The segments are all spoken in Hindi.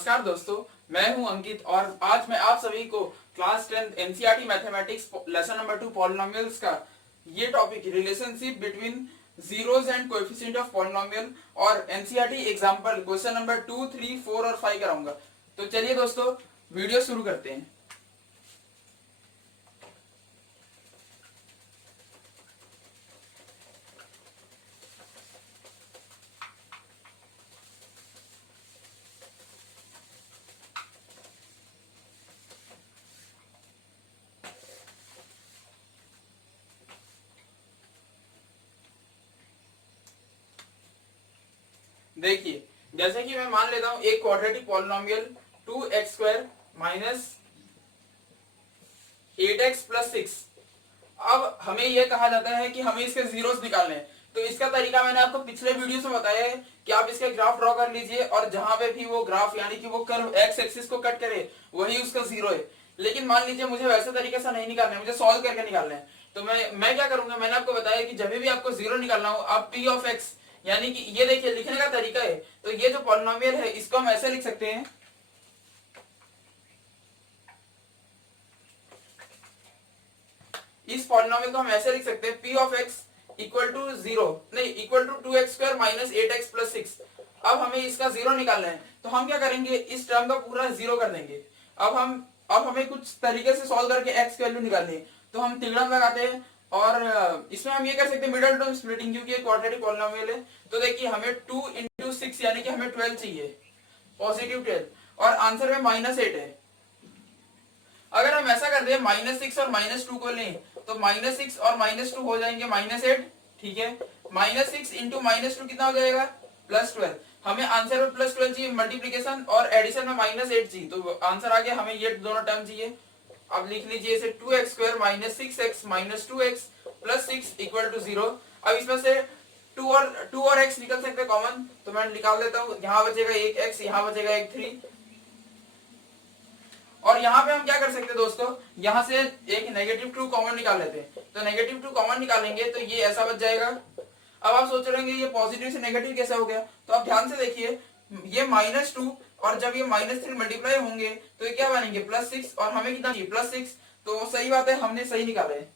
नमस्कार दोस्तों, मैं हूं अंकित और आज मैं आप सभी को class 10 NCERT mathematics lesson number 2 polynomials का ये topic relationship between zeros and coefficient of polynomial और एनसीईआरटी एग्जांपल क्वेश्चन नंबर 2, 3, 4 और 5 कराऊंगा। तो चलिए दोस्तों वीडियो शुरू करते हैं। देखिए, जैसे कि मैं मान लेता हूं एक quadratic polynomial 2x² minus 8x plus 6। अब हमें यह कहा जाता है कि हमें इसके जीरोस निकालने हैं। तो इसका तरीका मैंने आपको पिछले वीडियो में बताया है कि आप इसका ग्राफ ड्रॉ कर लीजिए और जहां पे भी वो ग्राफ यानी कि वो कर्व एक्स एक्सिस को कट करे वही उसका जीरो है। लेकिन मान लीजिए मुझे वैसे तरीके से नहीं निकालना है, मुझे सॉल्व करके निकालना है। तो मैं क्या करूंगा, मैंने आपको बताया कि जब भी आपको जीरो निकालना हो आप पी ऑफ एक्स यानी कि ये देखिए लिखने का तरीका है। तो ये जो पॉलिनोमियल है इसको हम ऐसे लिख सकते हैं, इस पॉलिनोमियल को हम ऐसे लिख सकते हैं, P of X equal to zero नहीं equal to 2x² minus 8x plus 6। अब हमें इसका जीरो निकालना है तो हम क्या करेंगे, इस टर्म का पूरा जीरो कर देंगे। अब हमें कुछ तरीके से सॉल्व करके x की वैल्यू निकालनी है। तो हम तिगड़म लगाते हैं और इसमें हम ये कर सकते हैं मिडिल टर्म स्प्लिटिंग, क्योंकि क्वाड्रेटिक पॉलिनोमियल है। तो देखिए हमें 2 इंटू 6 यानी कि हमें 12 चाहिए, पॉजिटिव 12, और आंसर में -8 है। अगर हम ऐसा कर दे -6 और -2 को लें तो -6 और -2 हो जाएंगे -8, ठीक है। -6 इंटू -2 कितना हो जाएगा, +12। हमें आंसर में +12 चाहिए मल्टीप्लीकेशन और एडिशन में -8 चाहिए। तो आंसर आ गया, हमें ये दोनों टर्म चाहिए। अब लिख लीजिए इसे 2x² minus 6x minus 2x plus 6 equal to 0। अब इसमें से 2 और x निकल सकते हैं कॉमन, तो मैं निकाल देता हूं। यहाँ बचेगा एक x, यहाँ बचेगा एक 3, और यहाँ पे हम क्या कर सकते हैं दोस्तों, यहाँ से एक -2 कॉमन निकाल लेते हैं। तो -2 कॉमन निकालेंगे तो ये ऐसा बच जाएगा। अब आप सोच रहे होंगे ये पॉजिटिव से नेगेटिव कैसे हो गया, तो आप ध्यान से देखिए, ये -2 और जब ये -3 मल्टीप्लाई होंगे तो ये क्या बनेंगे, +6, और हमें कितना चाहिए, +6। तो सही बात है, हमने सही निकाला है।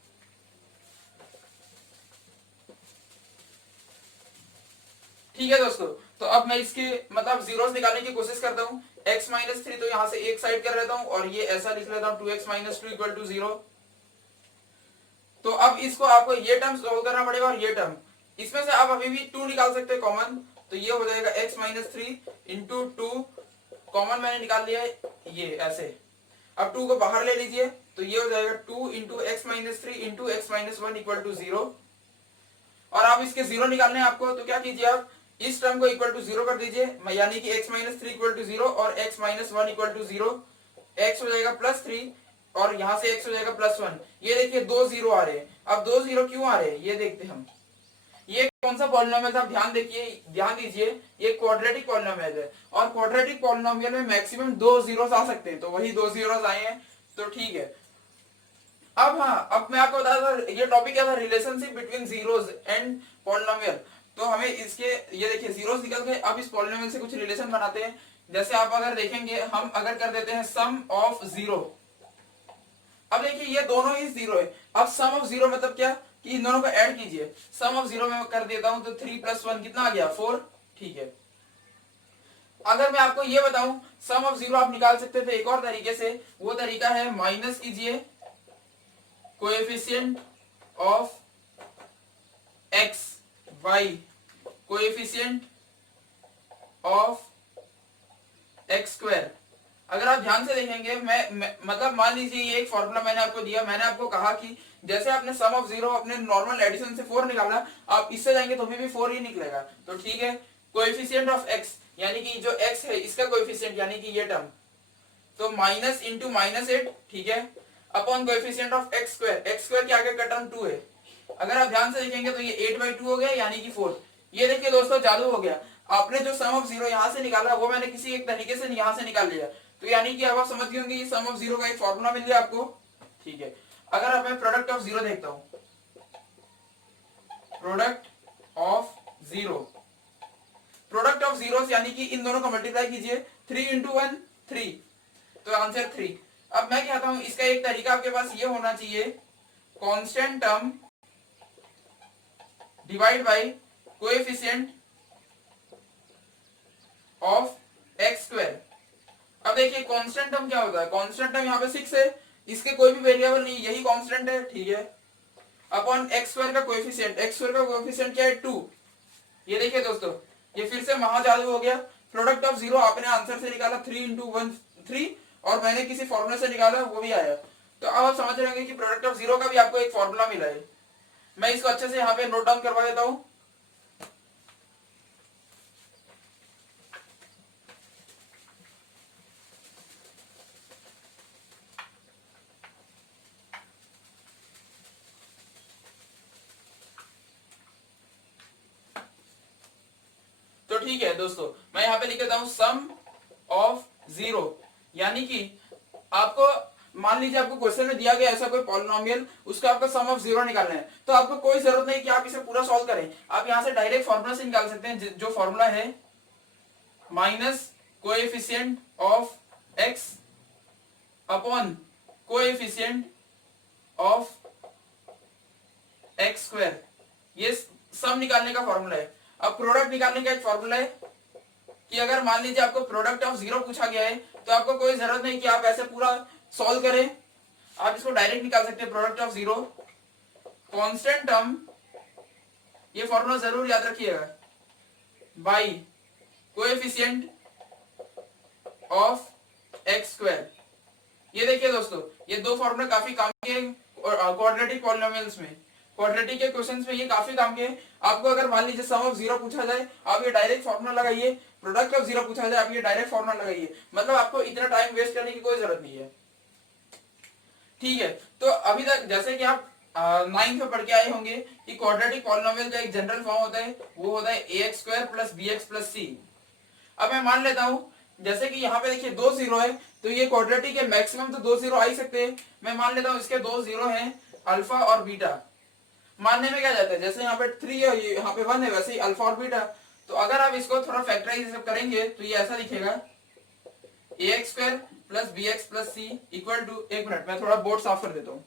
ठीक है दोस्तों, तो अब मैं इसके मतलब जीरोस निकालने की कोशिश करता हूं। x -3 तो यहां से एक साइड कर लेता हूं और ये ऐसा लिख लेता हूं 2x - 2 इक्वल टू 0। तो अब इसको आपको ये टर्म सॉल्व करना पड़ेगा और ये टर्म, इसमें से आप अभी भी 2 निकाल सकते हैं कॉमन। तो ये हो जाएगा x - 3 इंटू 2, कॉमन मैंने निकाल लिया है ये ऐसे। अब 2 को बाहर ले लीजिए तो ये हो जाएगा 2 into x - 3 into x - 1 equal to 0। और आप इसके जीरो निकालने हैं आपको, तो क्या कीजिए, आप इस टर्म को इक्वल टू 0 कर दीजिए, यानी कि x - 3 इक्वल टू 0 और x - 1 इक्वल टू 0। x हो जाएगा +3 और यहां से x हो जाएगा +1। ये देखिए 2 0 आ रहे हैं। अब 2 0 क्यों आ रहे हैं ये देखते हम। ये कौन सा पॉलिनोमियल था, ध्यान दीजिए, ये क्वाड्रेटिक पॉलिनोमियल है और क्वाड्रेटिक पॉलिनोमियल में मैक्सिमम 2 जीरोस आ सकते हैं। तो वही 2 जीरोस आए हैं, तो ठीक है। अब हाँ, अब मैं आपको बता था ये टॉपिक क्या था, relationship between zeros and polynomial. तो हमें इसके ये देखिए जीरोस निकल गए। अब इस पॉलिनोमियल से कुछ रिलेशन बनाते हैं। जैसे आप अगर देखेंगे, हम अगर कर देते हैं सम ऑफ जीरो। अब देखिए ये दोनों ही जीरो है। अब सम ऑफ जीरो मतलब क्या, कि इन दोनों को ऐड कीजिए। सम ऑफ जीरो में कर देता हूं तो 3 + 1 कितना आ गया, 4, ठीक है। अगर मैं आपको ये बताऊं सम ऑफ जीरो आप निकाल सकते थे एक और तरीके से, वो तरीका है माइनस कीजिए coefficient of x y coefficient of x²। अगर आप ध्यान से देखेंगे, मैं मतलब मान लीजिए ये एक फॉर्मूला मैंने आपको दिया। मैंने आपको कहा कि जैसे आपने सम ऑफ जीरो अपने नॉर्मल एडिशन से 4 निकाला, आप इससे जाएंगे तो भी 4 ही निकलेगा। तो ठीक है, कोएफिशिएंट ऑफ x यानी कि जो x है इसका कोएफिशिएंट यानी कि ये टर्म, तो माइनस इंटू -8, ठीक है, अपॉन कोएफिशिएंट ऑफ x² के आगे का टर्म 2 है। अगर आप ध्यान से देखेंगे तो ये 8/2 हो गया यानी कि 4। ये देखिए दोस्तों जादू हो गया। आपने जो सम ऑफ जीरो यहां से निकाला वो मैंने किसी एक तरीके से यहां से निकाल लिया। तो यानी कि अब आप समझ गए होंगे ये सम ऑफ जीरो का एक फॉर्मूला मिल गया आपको, ठीक है। अगर अब मैं प्रोडक्ट ऑफ जीरो देखता हूं, प्रोडक्ट ऑफ जीरो यानी कि इन दोनों को मल्टीप्लाई कीजिए 3 इंटू 1 3, तो आंसर 3। अब मैं कहता हूं इसका एक तरीका आपके पास ये होना चाहिए, constant term divide by coefficient of x square. अब देखिए कांस्टेंट टर्म क्या होता है, कांस्टेंट टर्म यहाँ पे 6 है, इसके कोई भी वेरिएबल नहीं, यही कांस्टेंट है, ठीक है, अपॉन एक्स स्क्वायर का कोएफिशिएंट, एक्स स्क्वायर का कोएफिशिएंट क्या है 2। ये देखिए दोस्तों, ये फिर से महाजादू हो गया, प्रोडक्ट ऑफ जीरो आपने आंसर से निकाला 3 इंटू 1 3, और मैंने किसी फॉर्मूला से निकाला वो भी आया। तो अब आप समझ रहे होंगे कि प्रोडक्ट ऑफ जीरो का भी आपको एक फॉर्मूला मिला है। मैं इसको अच्छे से यहाँ पे नोट डाउन करवा देता हूं। तो ठीक है दोस्तों, मैं यहाँ पे लिख देता हूं सम ऑफ जीरो, यानी कि आपको मान लीजिए आपको क्वेश्चन में दिया गया ऐसा कोई पॉलिनोमियल, उसका आपको सम ऑफ जीरो निकालना है, तो आपको कोई जरूरत नहीं कि आप इसे पूरा सॉल्व करें, आप यहां से डायरेक्ट फॉर्मूला से निकाल सकते हैं, जो फॉर्मूला है minus coefficient of x upon coefficient of x square, ये सम निकालने का फॉर्मूला है। अब प्रोडक्ट निकालने का एक फॉर्मूला है कि अगर मान लीजिए आपको प्रोडक्ट ऑफ जीरो पूछा गया है, तो आपको कोई जरूरत नहीं कि आप ऐसे पूरा सॉल्व करें, आप इसको डायरेक्ट निकाल सकते हैं, product of zero constant term, ये फॉर्मूला जरूर याद रखिएगा, by coefficient of x square. ये देखिए दोस्तों, ये दो फॉर्मूले काफी काम के क्वाड्रेटिक पॉलिनोमियल्स में, क्वाड्रेटिक के क्वेश्चंस में ये काफी काम के। आपको अगर मान लीजिए सम ऑफ जीरो पूछा जाए, आप ये डायरेक्ट फॉर्मूला लगाइए, प्रोडक्ट ऑफ जीरो पूछा जाए, आप ये डायरेक्ट फॉर्मूला लगाइए, मतलब आपको इतना टाइम वेस्ट करने की कोई जरूरत नहीं है, ठीक है। तो अभी तक जैसे कि आप 9th में पढ़ के आए होंगे कि क्वाड्रेटिक पॉलिनोमियल का एक जनरल फॉर्म होता है, वो होता है ax square plus bx plus c। अब मैं मान लेता हूं, जैसे कि यहाँ पे देखिए 2 जीरो है, तो ये क्वाड्रेटिक है, मैक्सिमम तो 2 जीरो आ ही सकते हैं। मैं मान लेता हूं इसके 2 जीरो हैं, अल्फा और बीटा। मानने में क्या जाता है, जैसे यहाँ पे 3 है, यहाँ पे 1 है, वैसे ही अल्फा और बीटा। तो अगर आप इसको थोड़ा फैक्टराइज करेंगे तो ये ऐसा दिखेगा, ax square plus bx plus c equal to, एक मिनट मैं थोड़ा बोर्ड साफ कर देता हूं।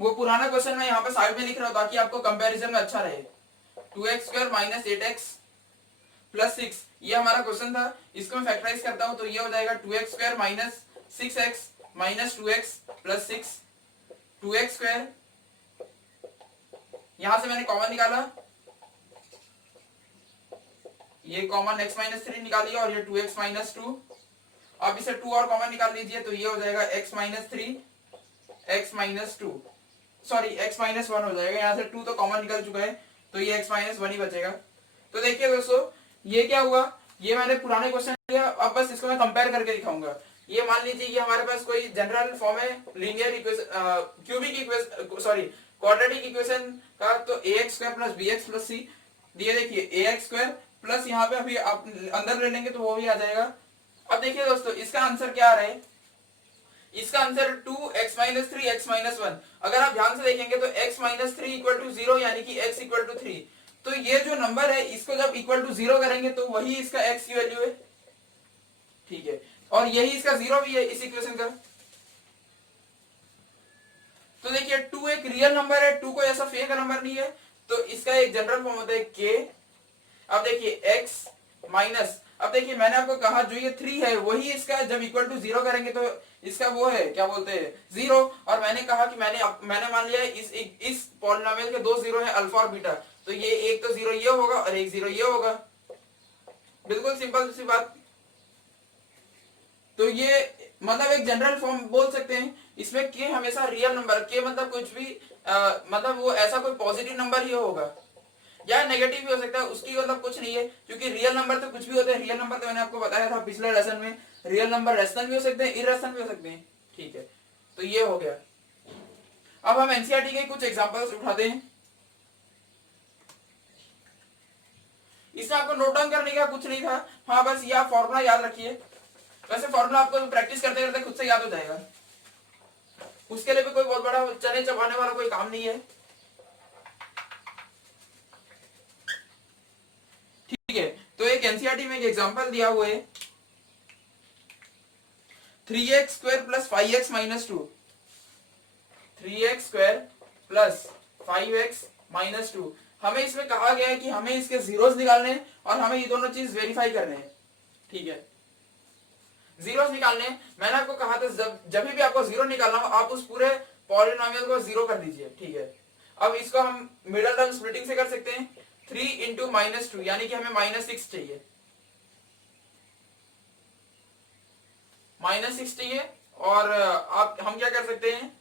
वो पुराना क्वेश्चन मैं यहाँ पे साइड में लिख रहा हूं ताकि आपको कंपैरिजन में अच्छा रहे। 2x square minus 8x plus 6, ये हमारा क्वेश्चन था। इसको मैं फैक्टराइज करता हूं तो ये हो जाएगा 2x square minus 6x minus 2x plus 6, 2x square, यहां से मैंने कॉमन निकाला, ये कॉमन x माइनस 3 निकालिए, और ये 2x माइनस 2। अब इसे 2 और कॉमन निकाल लीजिए, तो ये हो जाएगा x minus 3 x minus 2, sorry x minus 1 हो जाएगा, यहाँ से 2 तो कॉमन निकल चुका है, तो ये x माइनस 1 ही बचेगा। तो देखिए दोस्तों, ये क्या हुआ, ये मैंने पुराने क्वेश्चन लिया, अब बस इसको मैं कंपेयर करके दिखाऊंगा। ये मान लीजिए ये हमारे पास कोई जनरल फॉर्म है linear equation, cubic equation, sorry quadratic equation का, तो ax square plus bx plus c, ये देखिए ax स्क्वायर प्लस यहाँ पे अभी आप अंदर ले लेंगे तो वो भी आ जाएगा। अब देखिए दोस्तों, इसका आंसर क्या आ रहा है, इसका answer 2x minus 3 x minus 1। अगर आप ध्यान से देखेंगे तो x माइनस 3 इक्वल टू 0, यानी कि x इक्वल टू 3। तो ये जो नंबर है इसको जब इक्वल टू 0 करेंगे तो वही इसका x की वैल्यू है, ठीक है, और यही इसका 0 भी है इस इक्वेशन का। तो देखिए 2 एक रियल नंबर है, 2 कोई ऐसा फेक नंबर नहीं है, तो इसका एक जनरल फॉर्म होता है k। अब देखिए x माइनस, अब देखिए मैंने आपको कहा जो ये 3 है वही इसका जब इक्वल टू 0 करेंगे तो इसका वो है, क्या बोलते हैं, 0। और मैंने कहा कि मैंने मान लिया इस पॉलिनोमियल के 2 जीरो है, अल्फा और बीटा, तो ये एक तो 0 ये होगा और एक 0 ये होगा, बिल्कुल सिंपल सी बात। तो ये मतलब एक जनरल फॉर्म बोल सकते हैं, इसमें k हमेशा रियल नंबर, k मतलब कुछ भी मतलब वो ऐसा कोई पॉजिटिव नंबर ही होगा या नेगेटिव भी हो सकता है, उसकी मतलब कुछ नहीं है, क्योंकि रियल नंबर तो कुछ भी होते हैं। रियल नंबर तो मैंने आपको बताया था पिछले लेसन में, रियल नंबर रेशनल भी हो सकते हैं, इरेशनल भी हो सकते हैं, ठीक है। तो ये हो गया। अब हम एनसीईआरटी के कुछ एग्जांपल्स उठाते हैं। इसमें आपको नोट डाउन करने का कुछ नहीं था। हाँ बस ये आप फॉर्मूला याद रखिए। वैसे फॉर्मूला आपको प्रैक्टिस करते करते खुद से याद हो जाएगा, उसके लिए भी कोई बहुत बड़ा चने चबाने वाला कोई काम नहीं है। ठीक है, तो एक एनसीईआरटी में एक एग्जांपल दिया हुआ है 3x square plus 5x minus 2, 3x square plus 5x minus 2। हमें इसमें कहा गया है कि हमें इसके जीरोस निकालने हैं और हमें ये दोनों चीज वेरीफाई करने हैं। ठीक है, जीरोस निकालने हैं। मैंने आपको कहा था जब भी आपको जीरो निकालना हो आप उस पूरे पॉलिनोमियल को जीरो कर दीजिए। ठीक है, अब इसको हम मिडिल टर्म स्प्लिटिंग से कर सकते हैं। 3 इंटू माइनस 2 यानी कि हमें -6 चाहिए, -6 चाहिए। और आप हम क्या कर सकते हैं,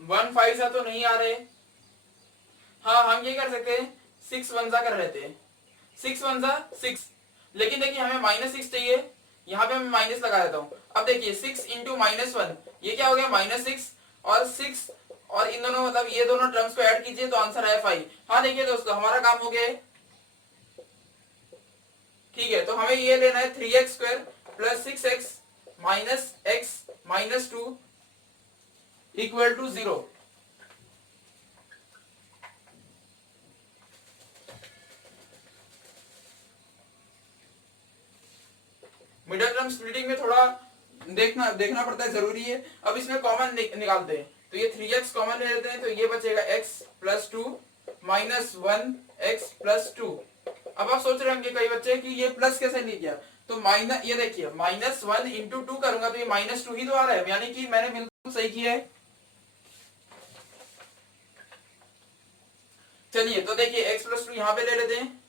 वन फाइव सा तो नहीं आ रहे। हाँ हम ये कर सकते हैं 6 वन सा कर लेते हैं, 6 वन सा 6। लेकिन देखिए हमें -6 चाहिए, यहाँ पे मैं माइनस लगा देता हूँ। अब देखिए 6 इंटू -1 ये क्या हो गया -6 और 6 और इन दोनों मतलब ये दोनों टर्म्स को ऐड कीजिए तो आंसर आया 5। हाँ देखिए दोस्तों हमारा काम हो गया है। ठीक है, तो हमें ये लेना है 3x square plus 6x minus x minus 2 equal to 0। Middle term splitting में थोड़ा देखना पड़ता है, जरूरी है। अब इसमें कॉमन निकालते हैं, तो ये 3x कॉमन ले लेते हैं, तो ये बचेगा x plus 2 minus 1x plus 2। अब आप सोच रहे होंगे कई बच्चे कि ये प्लस कैसे नहीं किया, तो माइनस ये देखिए -1 इंटू 2 करूंगा तो ये -2 ही तो आ रहा है, यानी कि मैंने बिल्कुल सही किया है। चलिए तो देखिए x प्लस 2 यहाँ पे ले लेते हैं,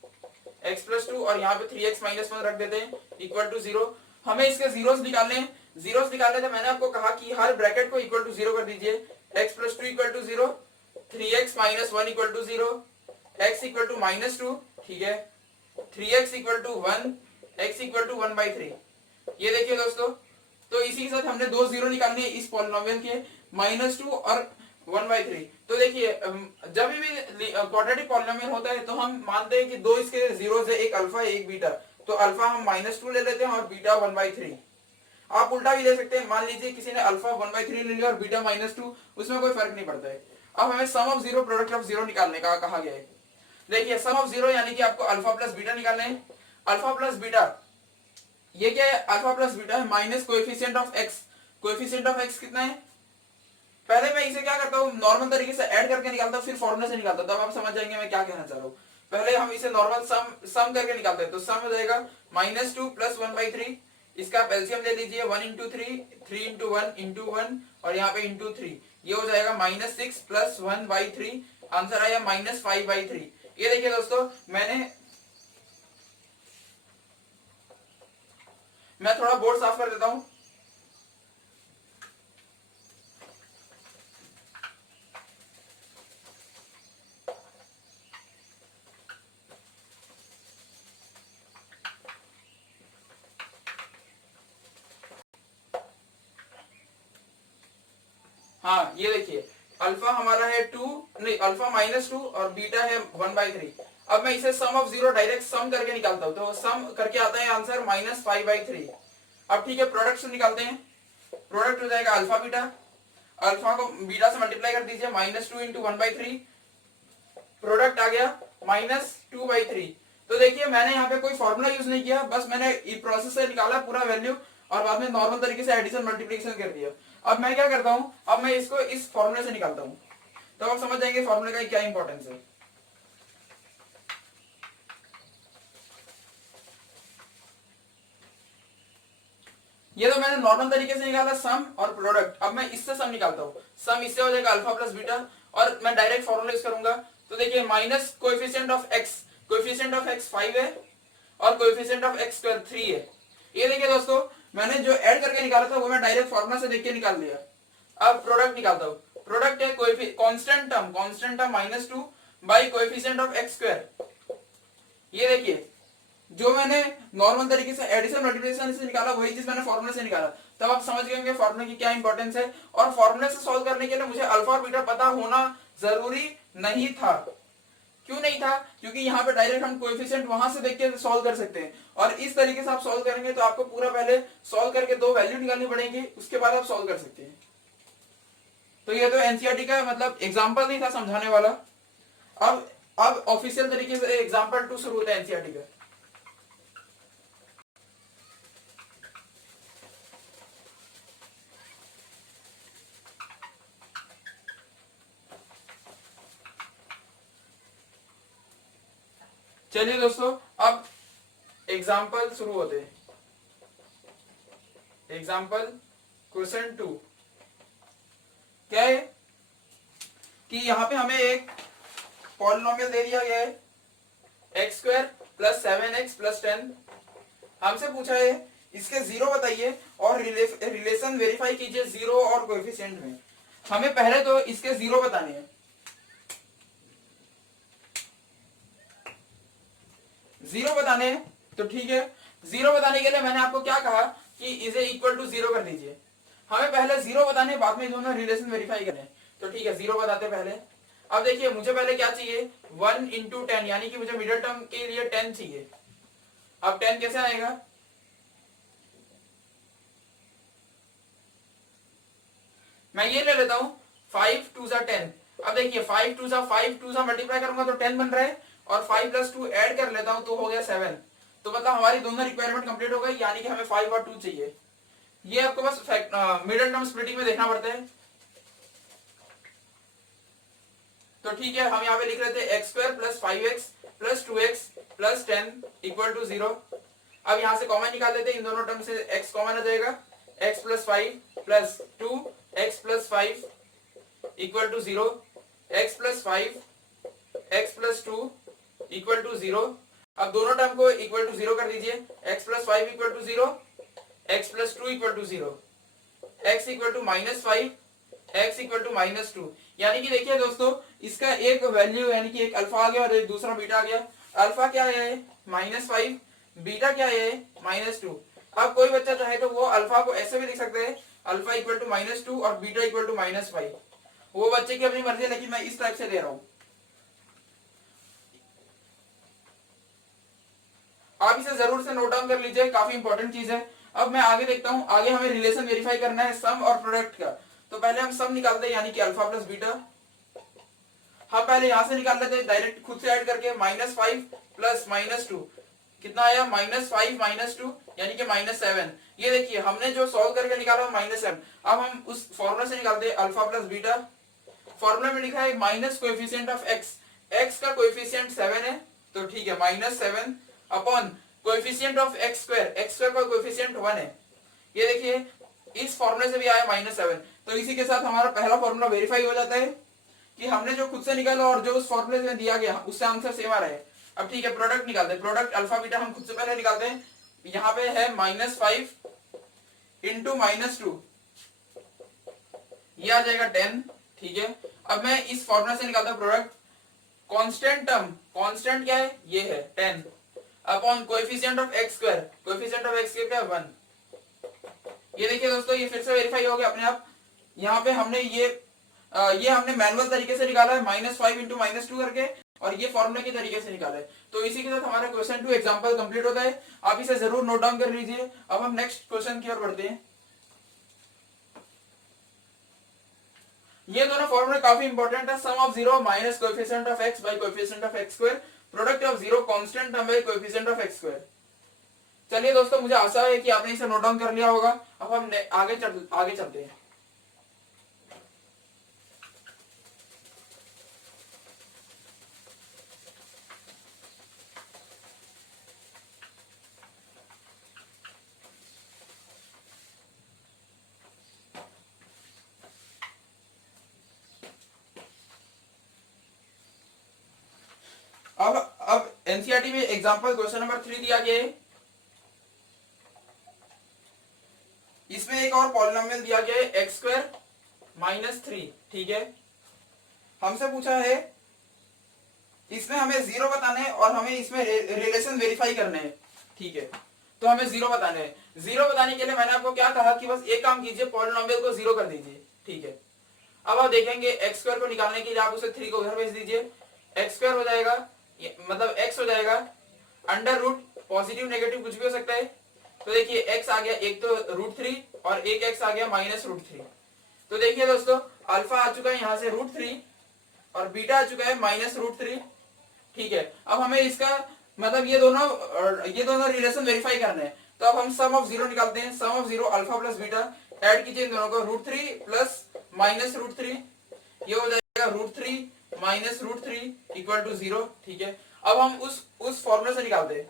x प्लस 2 और यहाँ पे 3x माइनस 1 रख देते हैं इक्वल टू 0। हमें इसके जीरोस निकालने हैं। जीरोस निकालने थे, मैंने आपको कहा कि हर ब्रैकेट को इक्वल टू 0 कर दीजिए। x plus 2 equal to 0, 3x minus 1 equal to 0, x equal to -2। ठीक है, 3x equal to 1, x equal to 1/3। ये देखिए दोस्तों, तो इसी के साथ हमने दो जीरो निकालने हैं इस पॉलिनोमियल के, -2 और 1/3। तो देखिए जब भी क्वाड्रेटिक पॉलिनोमियल होता है तो हम मानते हैं कि दो इसके जीरोस है, एक अल्फा है एक बीटा। तो अल्फा हम -2 ले लेते हैं और बीटा 1/3। आप उल्टा भी ले सकते हैं, मान लीजिए किसी ने अल्फा 1/3 ले लिया और बीटा -2, उसमें कोई फर्क नहीं पड़ता है। अब हमें sum of zero product of zero निकालने का कहा गया है। देखिए सम ऑफ जीरो यानी कि आपको अल्फा प्लस बीटा निकालना है। अल्फा प्लस बीटा ये क्या है, अल्फा प्लस बीटा है minus coefficient of x. Coefficient of x कितना है, पहले मैं इसे क्या करता हूँ नॉर्मल तरीके से ऐड करके निकालता हूँ, फिर फॉर्मूले से निकालता हूँ, तब आप समझ जाएंगे मैं क्या कहना चाह रहा हूँ। पहले हम इसे नॉर्मल सम करके निकालते हैं, तो सम हो जाएगा -2 प्लस 1/3। इसका आप एलसीएम ले लीजिए, 1 इंटू 3, 3 इंटू 1 इंटू 1 और यहाँ पे इंटू 3, ये हो जाएगा -6 प्लस 1/3। आंसर आया -5/3। ये देखिए दोस्तों मैं थोड़ा बोर्ड साफ कर देता हूं। हाँ ये देखिए अल्फा हमारा है 2, नहीं अल्फा -2 और बीटा है 1/3। अब मैं इसे सम ऑफ जीरो डायरेक्ट सम करके निकालता हूं, तो सम करके आता है आंसर -5/3। अब ठीक है, प्रोडक्ट से निकालते हैं। प्रोडक्ट हो जाएगा अल्फा बीटा, अल्फा को बीटा से मल्टीप्लाई कर दीजिए, -2 इंटू 1/3, प्रोडक्ट आ गया -2/3। तो देखिए मैंने यहाँ पे कोई फॉर्मूला यूज नहीं किया, बस मैंने प्रोसेस से निकाला पूरा वैल्यू और बाद में नॉर्मल तरीके से एडिशन मल्टीप्लिकेशन कर दिया। अब मैं क्या करता हूँ, अब मैं इसको इस फॉर्मूले से निकालता हूँ, तो आप समझ जाएंगे फॉर्मूले का क्या इंपॉर्टेंस है। ये तो मैंने नॉर्मल तरीके से निकाला सम और प्रोडक्ट। अब मैं इससे सम निकालता हूँ, सम इससे हो जाएगा अल्फा प्लस बीटा और मैं डायरेक्ट फॉर्मूला यूज करूंगा। तो देखिए minus coefficient of x, coefficient of x 5 है और कोएफिशिएंट ऑफ एक्स स्क्वायर 3 है। ये देखिए दोस्तों मैंने जो ऐड करके निकाला था वो मैं डायरेक्ट फॉर्मूला से देख के निकाल लिया। अब प्रोडक्ट निकालता हूँ, प्रोडक्ट है constant term -2 by coefficient of x square. ये देखिए जो मैंने नॉर्मल तरीके से एडिशन मल्टीप्लिकेशन से निकाला वही चीज मैंने फॉर्मूला से निकाला। तब आप समझ गए होंगे फॉर्मूले की क्या इंपॉर्टेंस है। और फॉर्मूले से सॉल्व करने के लिए मुझे अल्फा और बीटा पता होना जरूरी नहीं था। क्यों नहीं था? क्योंकि यहाँ पे डायरेक्ट हम कोएफिशिएंट वहां से देख के सॉल्व कर सकते हैं, और इस तरीके से आप सॉल्व करेंगे तो आपको पूरा पहले सॉल्व करके दो वैल्यू निकालनी पड़ेगी, उसके बाद आप सॉल्व कर सकते हैं। तो ये तो एनसीईआरटी का मतलब एग्जाम्पल नहीं था समझाने वाला। अब ऑफिशियल तरीके से एग्जाम्पल 2 शुरू होता है एनसीईआरटी का। चलिए दोस्तों, अब एग्जाम्पल शुरू होते हैं। एग्जाम्पल क्वेश्चन 2 क्या है कि यहाँ पे हमें एक पॉलिनोमियल दे दिया गया है x² + 7x + 10। हमसे पूछा है इसके जीरो बताइए और रिलेशन वेरीफाई कीजिए जीरो और कोएफिशिएंट में। हमें पहले तो इसके जीरो बताने हैं। जीरो बताने हैं तो ठीक है, जीरो बताने के लिए मैंने आपको क्या कहा कि इसे इक्वल टू जीरो कर दीजिए। हमें पहले जीरो बताने, बाद में दोनों रिलेशन वेरीफाई करने। तो ठीक है, जीरो बताते पहले। अब देखिए मुझे पहले क्या चाहिए, 1 × 10, यानी कि मुझे मिडिल टर्म के लिए 10 चाहिए। अब 10 कैसे आएगा, मैं ये ले लेता हूं 5 2 * 10। अब देखिए 5 2 * मल्टीप्लाई करूंगा तो 10 बन रहा है, और 5 + 2 ऐड कर लेता हूं तो हो गया 7। तो मतलब हमारी दोनों रिक्वायरमेंट कंप्लीट हो गई, यानी कि हमें 5 और 2 चाहिए। ये आपको बस मिडिल टर्म स्प्लिटिंग में देखना पड़ता है। तो ठीक है, हम यहाँ पे लिख लेते हैं x² + 5x + 2x + 10 = 0। अब यहाँ से कॉमन निकाल लेते हैं, इन दोनों टर्म से x कॉमन आ जाएगा। x + 5 + 2 x + 5 = 0। x + 5 x + 2 = 0। अब दोनों टर्म को इक्वल टू 0 कर दीजिए। x + 5 = 0, x + 2 = 0, x = -5, x = -2। यानी कि देखिए दोस्तों, इसका एक वैल्यू यानी कि एक अल्फा आ गया और एक दूसरा बीटा आ गया। अल्फा क्या है, -5, बीटा क्या है, -2। अब कोई बच्चा चाहे तो वो अल्फा को ऐसे भी लिख सकते हैं, अल्फा = -2 और बीटा = -5। वो बच्चे की अपनी मर्जी है, लेकिन मैं इस टाइप से दे रहा हूं। आप इसे जरूर से नोट डाउन कर लीजिए, काफी इंपॉर्टेंट चीज है। अब मैं आगे देखता हूं, आगे हमें रिलेशन वेरीफाई करना है सम और प्रोडक्ट का। तो पहले हम सम निकालते हैं, यानी कि अल्फा + बीटा। हम पहले यहां से निकाल लेते हैं डायरेक्ट खुद से ऐड करके। -5 + -2 कितना आया, -5 - 2 यानी कि -7। ये देखिए हमने जो सॉल्व करके निकाला -7। अब हम उस फॉर्मूला से निकालते हैं अल्फा + बीटा। फॉर्मूला में लिखा है minus coefficient of x, x का कोएफिशिएंट 7 है, तो ठीक है -7 upon coefficient of x², x² का कोएफिशिएंट 1 है। ये देखिए इस फॉर्मूले से भी आया -7। तो इसी के साथ हमारा पहला फॉर्मूला वेरीफाई हो जाता है कि हमने जो खुद से निकाला और जो उस फॉर्मूले में दिया गया उससे आंसर सेम आ रहा है। अब ठीक है, प्रोडक्ट निकालते हैं। प्रोडक्ट अल्फा बीटा हम खुद से पहले निकालते हैं। यहाँ पे है -5 × -2, ये आ जाएगा 10। ठीक है, अब मैं इस फॉर्मूला से निकालता हूं प्रोडक्ट। कांस्टेंट टर्म, कांस्टेंट क्या है, ये है 10 upon coefficient of x², coefficient of x² क्या है 1। ये देखिए दोस्तों, ये फिर से वेरीफाई हो गया अपने आप। यहाँ पे हमने ये हमने मैनुअल तरीके से निकाला है, -5 × -2 करके, और ये फॉर्मूला के तरीके से निकाला है। तो इसी के साथ हमारा क्वेश्चन 2 एग्जांपल कंप्लीट होता है। आप इसे जरूर नोट डाउन कर लीजिए। अब हम नेक्स्ट क्वेश्चन की ओर बढ़ते हैं। ये दोनों फॉर्मूले काफी इंपॉर्टेंट है। Sum of zero minus coefficient of x by coefficient of x², product of zero constant term by coefficient of x²। चलिए दोस्तों, मुझे आशा है कि आपने इसे नोट डाउन कर लिया होगा। अब हम आगे चलते हैं। अब एनसीईआरटी में एग्जांपल क्वेश्चन नंबर 3 दिया गया है। इसमें एक और पॉलिनोमियल दिया गया है x² - 3। ठीक है, हमसे पूछा है इसमें हमें जीरो बताने और हमें इसमें रिलेशन वेरीफाई करने हैं। ठीक है, तो हमें जीरो बताने हैं। जीरो बताने के लिए मैंने आपको क्या कहा कि बस एक काम कीजिए, पॉलिनोमियल को जीरो कर दीजिए, ठीक है। अब आप देखेंगे एक्स स्क्वायर को निकालने के लिए आप उसे 3 को उधर भेज दीजिए, एक्स स्क्वायर हो जाएगा, मतलब एक्स हो जाएगा अंडर रूट, पॉजिटिव नेगेटिव कुछ भी हो सकता है। तो देखिए एक्स आ गया, एक तो √3 और एक एक्स आ गया -√3। तो देखिए दोस्तों अल्फा आ चुका है यहाँ से √3 और बीटा आ चुका है -√3, ठीक है। अब हमें इसका मतलब ये दोनों रिलेशन वेरीफाई करने हैं। तो अब हम सम ऑफ जीरो निकालते हैं, sum of zero alpha plus beta, add कीजिए इन दोनों को, √3 प्लस -√3, ये हो जाएगा √3 -√3 इक्वल टू 0, ठीक है। अब हम उस फॉर्मूले से निकालते हैं,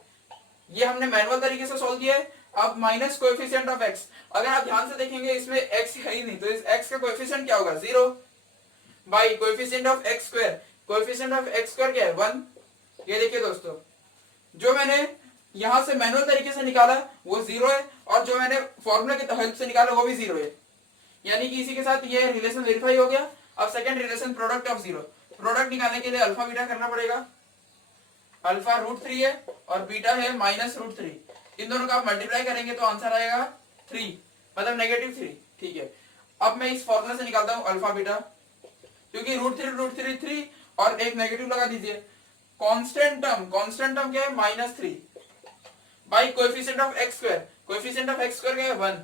ये हमने मैनुअल तरीके से सॉल्व किया है। अब माइनस कोएफिशिएंट ऑफ एक्स, अगर आप ध्यान से देखेंगे इसमें एक्स है ही नहीं, तो इस एक्स का कोएफिशिएंट क्या होगा 0 by coefficient of x square, coefficient of x square क्या है 1। ये देखिए दोस्तों जो मैंने यहां से मैनुअल तरीके से निकाला वो 0 है, और जो मैंने फॉर्मूले की हेल्प से निकाला वो भी 0 है, यानी कि इसी के साथ ये रिलेशन वेरीफाई हो गया। अब second relation product of zero, product निकालने के लिए अल्फा बीटा करना पड़ेगा। अल्फा √3 है और बीटा है -√3, इन दोनों का आप मल्टीप्लाई करेंगे तो आंसर आएगा 3, मतलब -3, ठीक है। अब मैं इस फॉर्मूला से निकालता हूं अल्फा बीटा, क्योंकि √3 3 और एक नेगेटिव लगा दीजिए। कांस्टेंट टर्म क्या है -3 by coefficient of x square, coefficient of x square क्या है 1।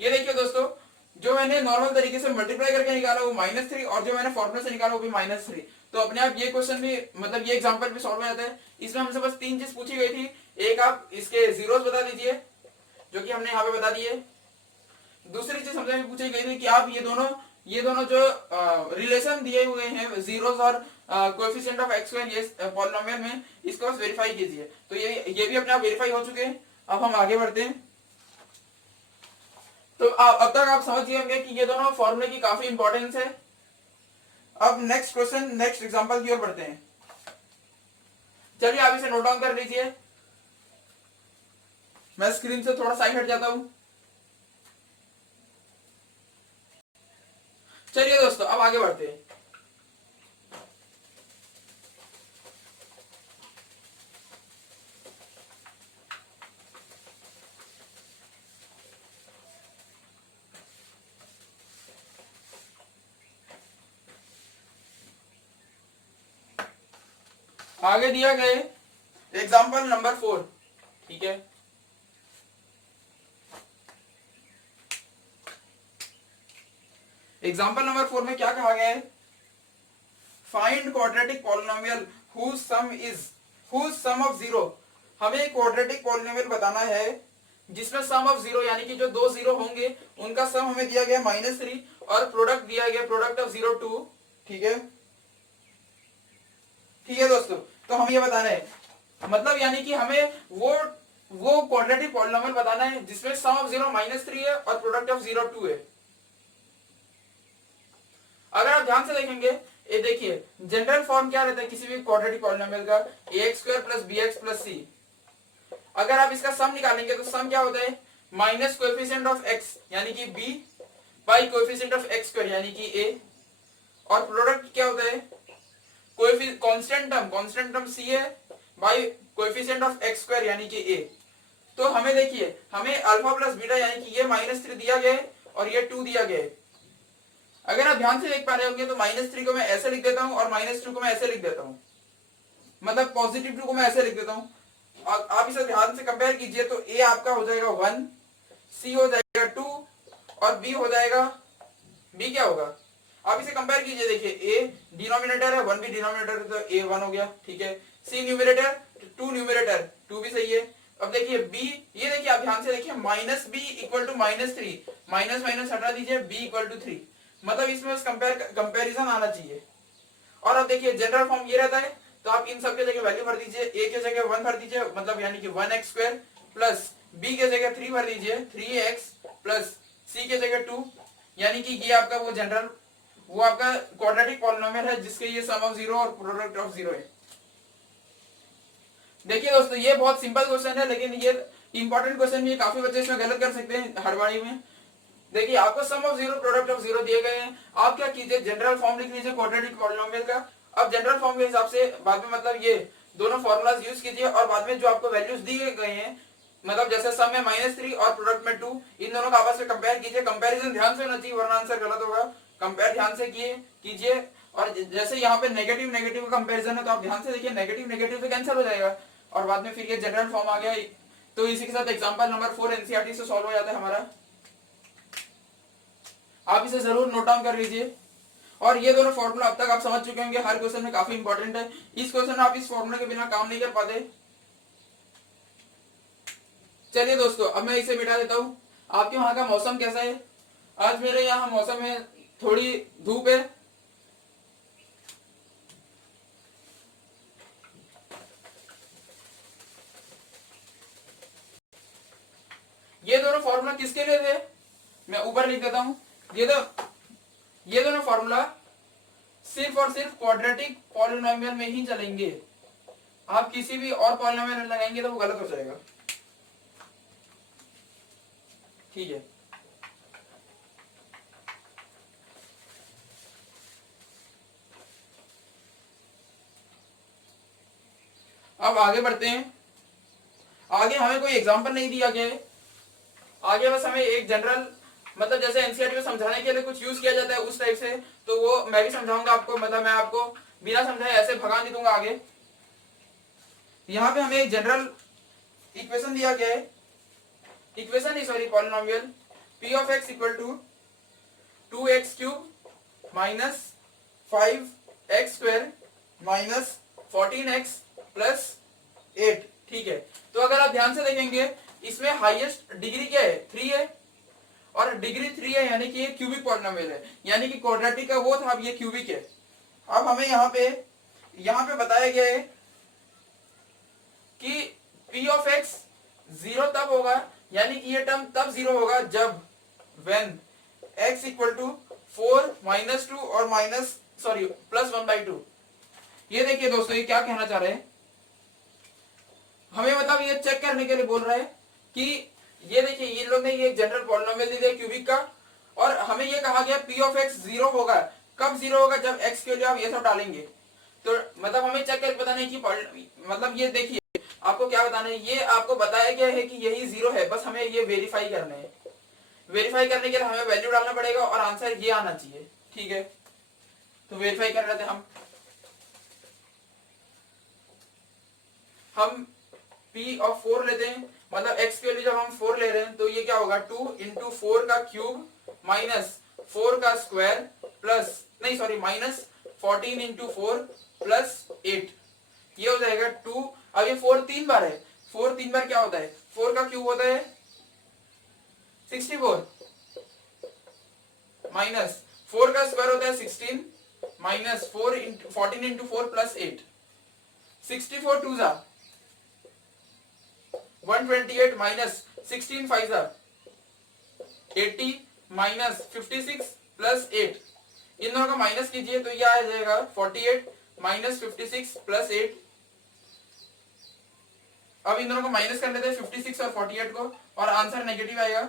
ये देखिए दोस्तों जो मैंने नॉर्मल तरीके से मल्टीप्लाई करके निकाला वो -3 और जो मैंने फॉर्मूला से निकाला वो भी -3। तो अपने आप ये क्वेश्चन भी मतलब ये एग्जांपल भी सॉल्व हो जाता है। इसमें हमसे बस 3 चीज पूछी गई थी, एक आप इसके जीरोस बता दीजिए जो कि हमने यहाँ पे बता दिए। दूसरी चीज हमसे पूछी गई थी कि आप ये दोनों जो रिलेशन दिए हुए हैं जीरोस और कोएफिशिएंट ऑफ एक्स स्क्वायर ये पॉलिनोमियल में, इसको बस वेरीफाई कीजिए। तो ये भी अपने आप वेरीफाई हो चुके हैं। अब हम आगे बढ़ते हैं। तो अब तक आप समझ गए होंगे कि ये दोनों फॉर्मूले की काफी इंपॉर्टेंस है। अब नेक्स्ट क्वेश्चन, नेक्स्ट एग्जांपल की ओर बढ़ते हैं। चलिए आप इसे नोट डाउन कर लीजिए, मैं स्क्रीन से थोड़ा साइड हट जाता हूं। चलिए दोस्तों अब आगे बढ़ते हैं। आगे दिया गए एग्जाम्पल नंबर 4, ठीक है। एग्जाम्पल नंबर 4 में क्या कहा गया है, find quadratic polynomial whose sum of zero. हमें क्वाड्रेटिक पॉलिनोमियल बताना है जिसमें सम ऑफ जीरो यानी कि जो दो जीरो होंगे उनका सम हमें दिया गया -3 और प्रोडक्ट दिया गया प्रोडक्ट ऑफ 0 2, ठीक है। ठीक है दोस्तों, तो हमें ये बताना है, मतलब यानी कि हमें वो क्वाड्रेटिक पॉलिनोमियल बताना है जिसमें सम ऑफ 0 -3 है और प्रोडक्ट ऑफ 0 2 है। अगर आप ध्यान से देखेंगे, ये देखिए जनरल फॉर्म क्या रहता है किसी भी क्वाड्रेटिक पॉलिनोमियल का, ax² + bx + c। अगर आप इसका सम निकालेंगे तो सम क्या होता है माइनस कोएफिशिएंट ऑफ x यानी कि b by coefficient of x² यानी कि a, और प्रोडक्ट क्या होता है कांस्टेंट टर्म c है बाई कोएफिशिएंट ऑफ x² यानी कि a। तो हमें देखिए हमें अल्फा प्लस बीटा यानी कि ये -3 दिया गया है और ये 2 दिया गया है। अगर आप ध्यान से देख पा रहे होंगे तो -3 को मैं ऐसे लिख देता हूं और -2 को मैं ऐसे लिख देता हूं, मतलब पॉजिटिव 2 को मैं ऐसे लिख देता हूं। आप इसे ध्यान से कंपेयर कीजिए तो a आपका हो जाएगा 1, c हो जाएगा 2 और b हो जाएगा, b क्या होगा आप इसे कंपेयर कीजिए। देखिए a डिनोमिनेटर है, 1 भी डिनोमिनेटर है तो a 1 हो गया, ठीक है। c न्यूमरेटर, 2 न्यूमरेटर, 2 भी सही है। अब देखिए b, ये देखिए आप ध्यान से देखिए -b = -3, माइनस माइनस हटा दीजिए, b = 3, मतलब इसमें बस कंपैरिजन आना चाहिए। और अब देखिए जनरल फॉर्म ये रहता है तो आप इन सब के जगह वैल्यू भर दीजिए, a के जगह 1 भर दीजिए, मतलब यानी कि 1x² प्लस b के जगह 3 भर दीजिए 3x प्लस c के जगह 2, यानी कि ये आपका वो आपका क्वाड्रेटिक पॉलिनोमियल है जिसके ये सम ऑफ 0 और प्रोडक्ट ऑफ 0 है। देखिए दोस्तों ये बहुत सिंपल क्वेश्चन है, लेकिन ये इंपॉर्टेंट क्वेश्चन भी, काफी बच्चे इसमें गलत कर सकते हैं हर बारी में। देखिए आपको सम ऑफ 0 प्रोडक्ट ऑफ 0 दिए गए हैं, आप क्या कीजिए जनरल फॉर्म लिख लीजिए क्वाड्रेटिक पॉलिनोमियल का। अब जनरल फॉर्म के हिसाब से बाद में मतलब ये दोनों फॉर्मूलाज यूज कीजिए और बाद में जो आपको वैल्यूज दिए गए हैं मतलब जैसे सम में -3 और प्रोडक्ट में 2, इन दोनों का आपस में कंपेयर कीजिए। कंपैरिजन ध्यान से होना चाहिए वरना आंसर गलत होगा। कंपेयर ध्यान से कीजिए। और जैसे यहाँ पे नेगेटिव नेगेटिव का कंपैरिजन है तो आप ध्यान से देखिए, नेगेटिव नेगेटिव से कैंसिल हो जाएगा और बाद में फिर ये जनरल फॉर्म आ गया। तो इसी के साथ एग्जांपल नंबर 4 एनसीईआरटी से सॉल्व हो जाता है हमारा। आप इसे जरूर नोट डाउन कर लीजिए। और ये दोनों फॉर्मूला अब तक आप समझ चुके होंगे, हर क्वेश्चन में काफी इंपॉर्टेंट है। इस क्वेश्चन में आप इस फॉर्मूला के बिना काम नहीं कर पाते। चलिए दोस्तों, अब मैं इसे मिटा देता हूँ। आपके वहां का मौसम कैसा है? आज मेरे यहाँ मौसम है, थोड़ी धूप है। ये दोनों फॉर्मूला किसके लिए थे मैं ऊपर लिख देता हूं। ये दोनों फॉर्मूला सिर्फ और सिर्फ क्वाड्रेटिक पॉलिनोमियल में ही चलेंगे। आप किसी भी और पॉलिनोमियल में लगाएंगे तो वो गलत हो जाएगा। ठीक है, अब आगे बढ़ते हैं। आगे हमें कोई एग्जांपल नहीं दिया गया है। आगे बस हमें एक जनरल, मतलब जैसे एनसीईआरटी में समझाने के लिए कुछ यूज किया जाता है उस टाइप से, तो वो मैं भी समझाऊंगा आपको। मतलब मैं आपको बिना समझाए ऐसे भगा नहीं दूंगा आगे। यहाँ पे हमें एक जनरल इक्वेशन दिया गया है, इक्वेशन नहीं sorry polynomial p of x equal to 2x cube minus 5x square minus 14x plus 8। ठीक है, तो अगर आप ध्यान से देखेंगे इसमें हाईएस्ट डिग्री क्या है? 3 है और डिग्री 3 है, यानी कि ये क्यूबिक पॉलिनोमियल है, यानी कि क्वाड्रेटिक का वो था, अब ये क्यूबिक है। अब हमें यहाँ पे बताया गया है कि p ऑफ x 0 तब होगा, यानी कि ये टर्म तब 0 होगा जब when x equal to 4 minus 2 और प्लस 1/2। ये देखिए दोस्तों, ये क्या कहना चाह रहे हैं हमें, मतलब ये चेक करने के लिए बोल रहा है कि ये देखिए ये लोग ने ये जनरल पॉलिनोमियल दे दिया क्यूबिक का, और हमें ये कहा गया p ऑफ x 0 होगा। कब 0 होगा? जब x के लिए आप ये सब डालेंगे। तो मतलब हमें चेक करके बताना है कि मतलब ये देखिए आपको क्या बताना है, ये आपको बताया गया है कि यही 0 है, बस हमें ये वेरीफाई करना है। वेरीफाई करने के लिए हमें वैल्यू डालना पड़ेगा और आंसर ये आना चाहिए। ठीक है, तो वेरीफाई कर रहे थे हम p ऑफ 4 लेते हैं, मतलब x के लिए जब हम 4 ले रहे हैं तो ये क्या होगा 2 इंटू 4 का क्यूब माइनस 4 का स्क्वायर प्लस नहीं सॉरी माइनस 14 इंटू 4 प्लस 8, ये हो जाएगा 2। अब ये 4 3 बार है, 4 3 बार क्या होता है? 4 का क्यूब होता है 64 माइनस 4 का स्क्वायर होता है 16 माइनस 14 इंटू 4 प्लस 8, 64 2 जा 128 माइनस 16 5 जा 80 माइनस 56 प्लस 8, इन दोनों का माइनस कीजिए तो यह आ जाएगा 48 माइनस 56 प्लस 8। अब इन दोनों को माइनस कर लेते हैं 56 और 48 को, और आंसर नेगेटिव आएगा,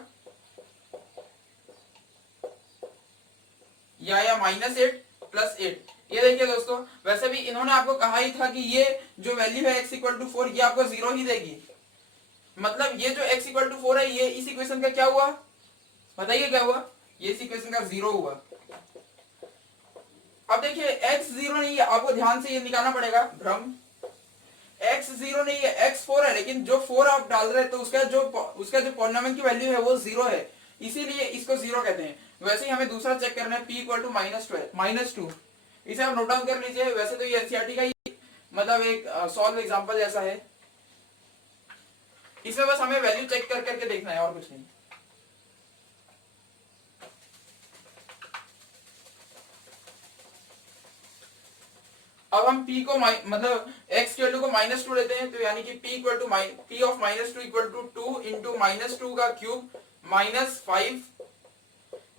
या -8 प्लस 8। ये देखिए दोस्तों, वैसे भी इन्होंने आपको कहा ही था कि ये जो वैल्यू है x इक्वल टू 4 ये आपको 0 ही देगी। मतलब ये जो x इक्वल टू 4 है ये इस इक्वेशन का क्या हुआ? बताइए क्या हुआ? ये इस इक्वेशन का 0 हुआ। अब देखिए x 0 नहीं है, आपको ध्यान से ये निकालना पड़ेगा भ्रम। x 0 नहीं है, x 4 है, लेकिन जो 4 आप डाल रहे हैं तो उसका जो पॉलिनोमियल की वैल्यू है वो 0 है, इसीलिए इसको 0 कहते हैं। वैसे ही हमें दूसरा चेक करना है p इक्वल टू -2, इसे आप नोट डाउन कर लीजिए। वैसे तो ये एनसीईआरटी का ही मतलब एक सॉल्व एग्जांपल जैसा है, इसमें बस हमें वैल्यू चेक कर करके देखना है और कुछ नहीं। अब हम p को मतलब x की वैल्यू को -2 लेते हैं, तो यानी कि p equal to p of -2 equal to 2 into -2 का क्यूब माइनस 5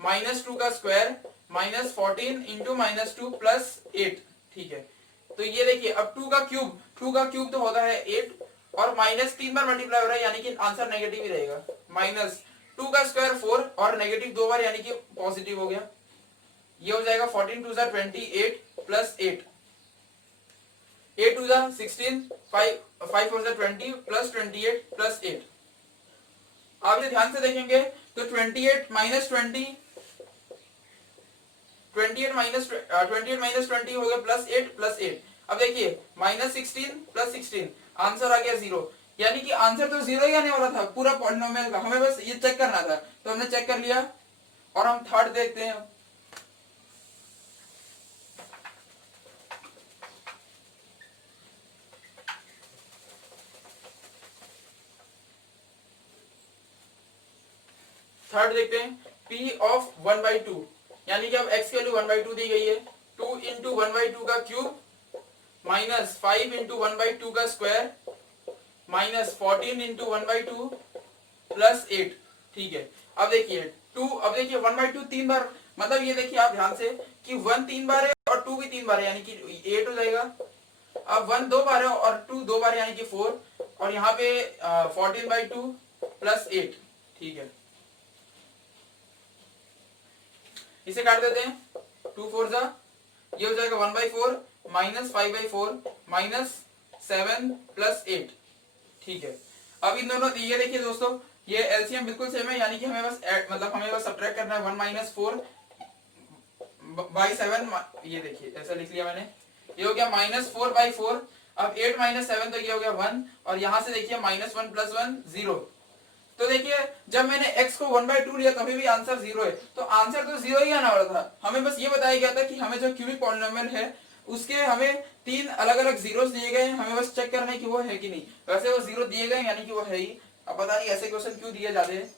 -2 का स्क्वायर माइनस 14 इंटू -2 प्लस 8। ठीक है, तो ये देखिए अब 2 का क्यूब तो होता है 8 और माइनस 3 बार मल्टीप्लाई हो रहा है, यानी कि आंसर नेगेटिव ही रहेगा। माइनस 2 का स्क्वायर 4 और नेगेटिव 2 बार, यानी कि पॉजिटिव हो गया। ये हो जाएगा 14 2 28 प्लस 8, 8 2 16 5 4 20 प्लस 28 प्लस 8। आप ये ध्यान से देखेंगे तो 28 माइनस 20, 28 माइनस 20 हो गया +8 अब देखिए -16 + 16 आंसर आ गया 0। यानी कि आंसर तो 0 ही आने वाला था पूरा पॉलिनोमियल का, हमें बस ये चेक करना था, तो हमने चेक कर लिया। और हम थर्ड देखते हैं। थर्ड देखते हैं, p ऑफ 1/2, यानी कि अब x की वैल्यू 1/2 दी गई है, 2 इंटू 1/2 का क्यूब माइनस 5 इंटू 1/2 का स्क्वायर माइनस 14 इंटू 1/2 प्लस 8। ठीक है, अब देखिए 2, अब देखिए 1/2 3 बार, मतलब ये देखिए आप ध्यान से कि 1 3 बार है और 2 भी 3 बार है, यानी कि 8 हो जाएगा। अब 1 2 बार है और 2 2 बार यानी कि 4, और यहाँ पे 14/2 प्लस 8। ठीक है, इसे काट देते हैं, 2 4 जा, ये हो जाएगा 1/4 माइनस 5/4 माइनस 7 प्लस 8। ठीक है, अब इन दोनों, ये देखिए दोस्तों ये एलसीएम बिल्कुल सेम है, यानी कि हमें बस मतलब हमें बस सब्ट्रैक्ट करना है 1 - 4 बाई 7, ये देखिए ऐसा लिख लिया मैंने, ये हो गया -4/4। अब 8 - 7 तो ये हो गया 1, और यहां से देखिए -1 + 1 0। तो देखिए जब मैंने x को 1/2 लिया तभी भी आंसर 0 है, तो आंसर तो 0 ही आने वाला था। हमें बस ये बताया गया था कि हमें जो क्यूबिक पॉलिनोमियल है उसके हमें 3 अलग अलग जीरोस दिए गए हैं, हमें बस चेक करना है कि वो है कि नहीं। वैसे वो 0 दिए गए यानी कि वो है ही। अब पता नहीं ऐसे क्वेश्चन क्यों दिए जाते हैं।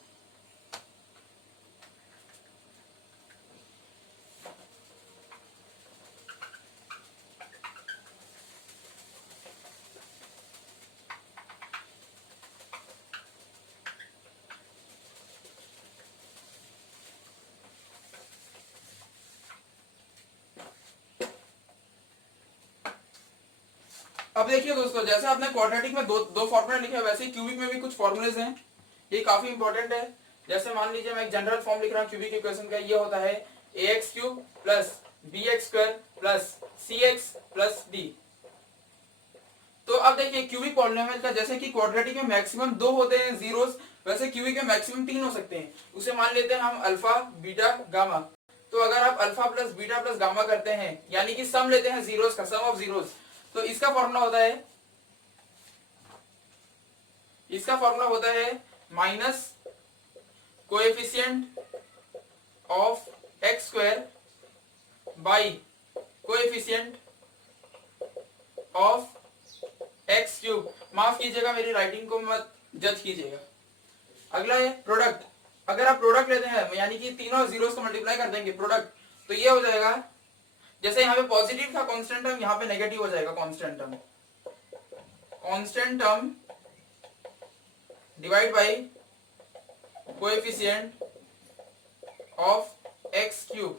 अब देखिए दोस्तों, जैसे आपने क्वाड्रेटिक में दो फॉर्मूले लिखे हैं, वैसे ही क्यूबिक में भी कुछ फॉर्मूलेज हैं, ये काफी इंपॉर्टेंट है। जैसे मान लीजिए मैं एक जनरल फॉर्म लिख रहा हूँ क्यूबिक इक्वेशन का, ये होता है ax³ plus bx² plus cx plus d। तो अब देखिए क्यूबिक पॉलिनोमियल का, जैसे कि क्वाड्रेटिक में मैक्सिमम 2 होते हैं जीरोस, वैसे क्यूबिक में मैक्सिमम 3 हो सकते हैं। उसे मान लेते हैं हम अल्फा बीटा गामा। तो अगर आप alpha plus beta plus gamma करते हैं, यानी कि सम लेते हैं जीरोस का, सम ऑफ जीरोस, तो इसका फॉर्मूला होता है minus coefficient of x² by coefficient of x³। माफ कीजिएगा मेरी राइटिंग को मत जज कीजिएगा। अगला है प्रोडक्ट। अगर आप प्रोडक्ट लेते हैं, यानी कि तीनों जीरोस को मल्टीप्लाई कर देंगे प्रोडक्ट, तो ये हो जाएगा, जैसे यहाँ पे पॉजिटिव था कांस्टेंट टर्म, यहाँ पे नेगेटिव हो जाएगा constant term divide by coefficient of x³।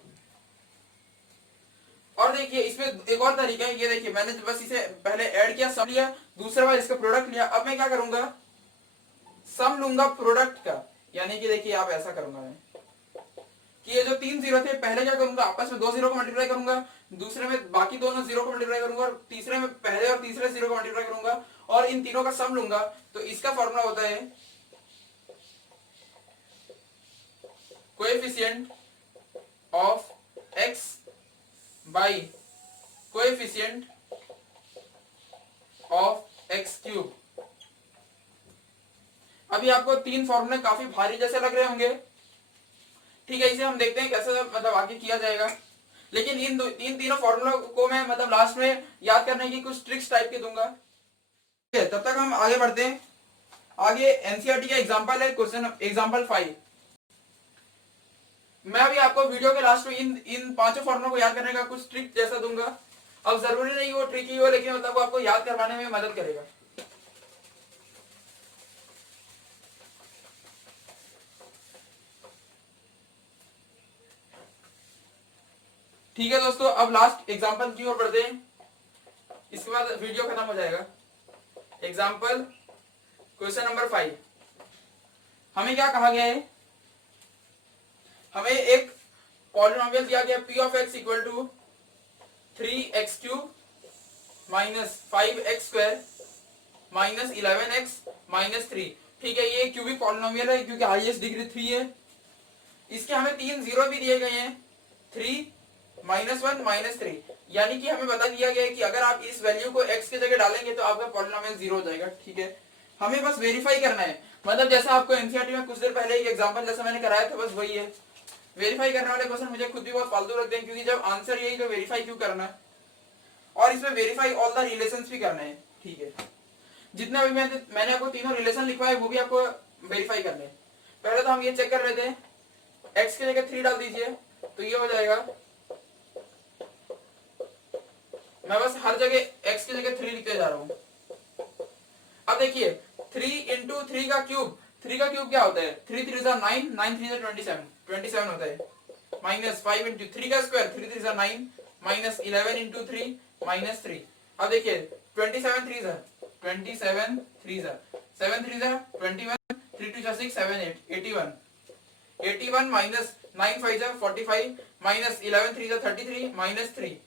और देखिए इसमें एक और तरीका है, ये देखिए मैंने बस इसे पहले ऐड किया, सम लिया, दूसरा बार इसका प्रोडक्ट लिया। अब मैं क्या करूंगा, सम लूंगा प्रोडक्ट का, यानी कि देखिए आप ऐसा करूंगा मैं कि ये जो 3 जीरो थे, पहले क्या करूंगा, आपस में 2 जीरो को मल्टीप्लाई करूंगा, दूसरे में बाकी दोनों जीरो को मल्टीप्लाई करूंगा, और तीसरे में पहले और तीसरे जीरो को मल्टीप्लाई करूंगा, और इन तीनों का सम लूंगा। तो इसका फॉर्मूला होता है coefficient of x by coefficient of x³। अभी आपको 3 फॉर्मूले काफी भारी जैसे लग रहे होंगे, ठीक है, इसे हम देखते हैं कैसे मतलब आगे किया जाएगा। लेकिन इन तीनों फॉर्मूलों को मैं मतलब लास्ट में याद करने की कुछ ट्रिक्स टाइप के दूंगा। तब तक हम आगे बढ़ते हैं। आगे एनसीईआरटी का एग्जांपल है, क्वेश्चन एग्जांपल 5। मैं अभी आपको वीडियो के लास्ट में इन पांचों फॉर्मूलों को याद करने का कुछ ट्रिक जैसा दूंगा। अब जरूरी नहीं वो ट्रिक ही हो, लेकिन मतलब वो आपको याद करवाने में मदद करेगा। ठीक है दोस्तों, अब लास्ट एग्जांपल की ओर बढ़ते हैं, इसके बाद वीडियो खत्म हो जाएगा। Example question number 5। हमें क्या कहा गया है, हमें एक पॉलिनोमियल दिया गया p of x equal to 3x³ minus 5x² minus 11x minus 3। ठीक है, ये क्यूबिक पॉलिनोमियल है क्योंकि हाईएस्ट डिग्री 3 है। इसके हमें 3 जीरो भी दिए गए हैं, 3 -1 -3, यानी कि हमें बता दिया गया है कि अगर आप इस वैल्यू को x की जगह डालेंगे तो आपका पॉलिनोमियल 0 हो जाएगा। ठीक है, हमें बस वेरीफाई करना है, मतलब जैसा आपको एनसीईआरटी में कुछ देर पहले एक एग्जांपल जैसा मैंने कराया था, बस वही है। वेरीफाई करने वाले क्वेश्चन मुझे खुद भी बहुत फालतू लगते हैं, क्योंकि जब आंसर यही तो वेरीफाई क्यों करना है, और इसमें वेरीफाई ऑल द रिलेशंस भी करना है। ठीक है, जितने भी मैंने आपको तीनों रिलेशन लिखवाए वो भी आपको वेरीफाई करने हैं। पहले तो हम ये चेक कर लेते हैं, x की जगह 3 डाल दीजिए तो ये हो जाएगा, मैं बस हर जगह x की जगह 3 लिखते जा रहा हूं। अब देखिए 3 इंटू 3 का क्यूब, 3 का क्यूब क्या होता है, 3 3 जा 9, 9 3 जा 27, 27 होता है, माइनस 5 इंटू 3 का स्क्वायर, 3 3 जा 9, माइनस 11 इंटू 3 -3। अब देखिए 27 3 जा 27, 3 जा 7 3 जा 21, 3 2 जा 6 7 8 81, 81 माइनस 9 5 जा 45, माइनस 11 3 जा 33 -3,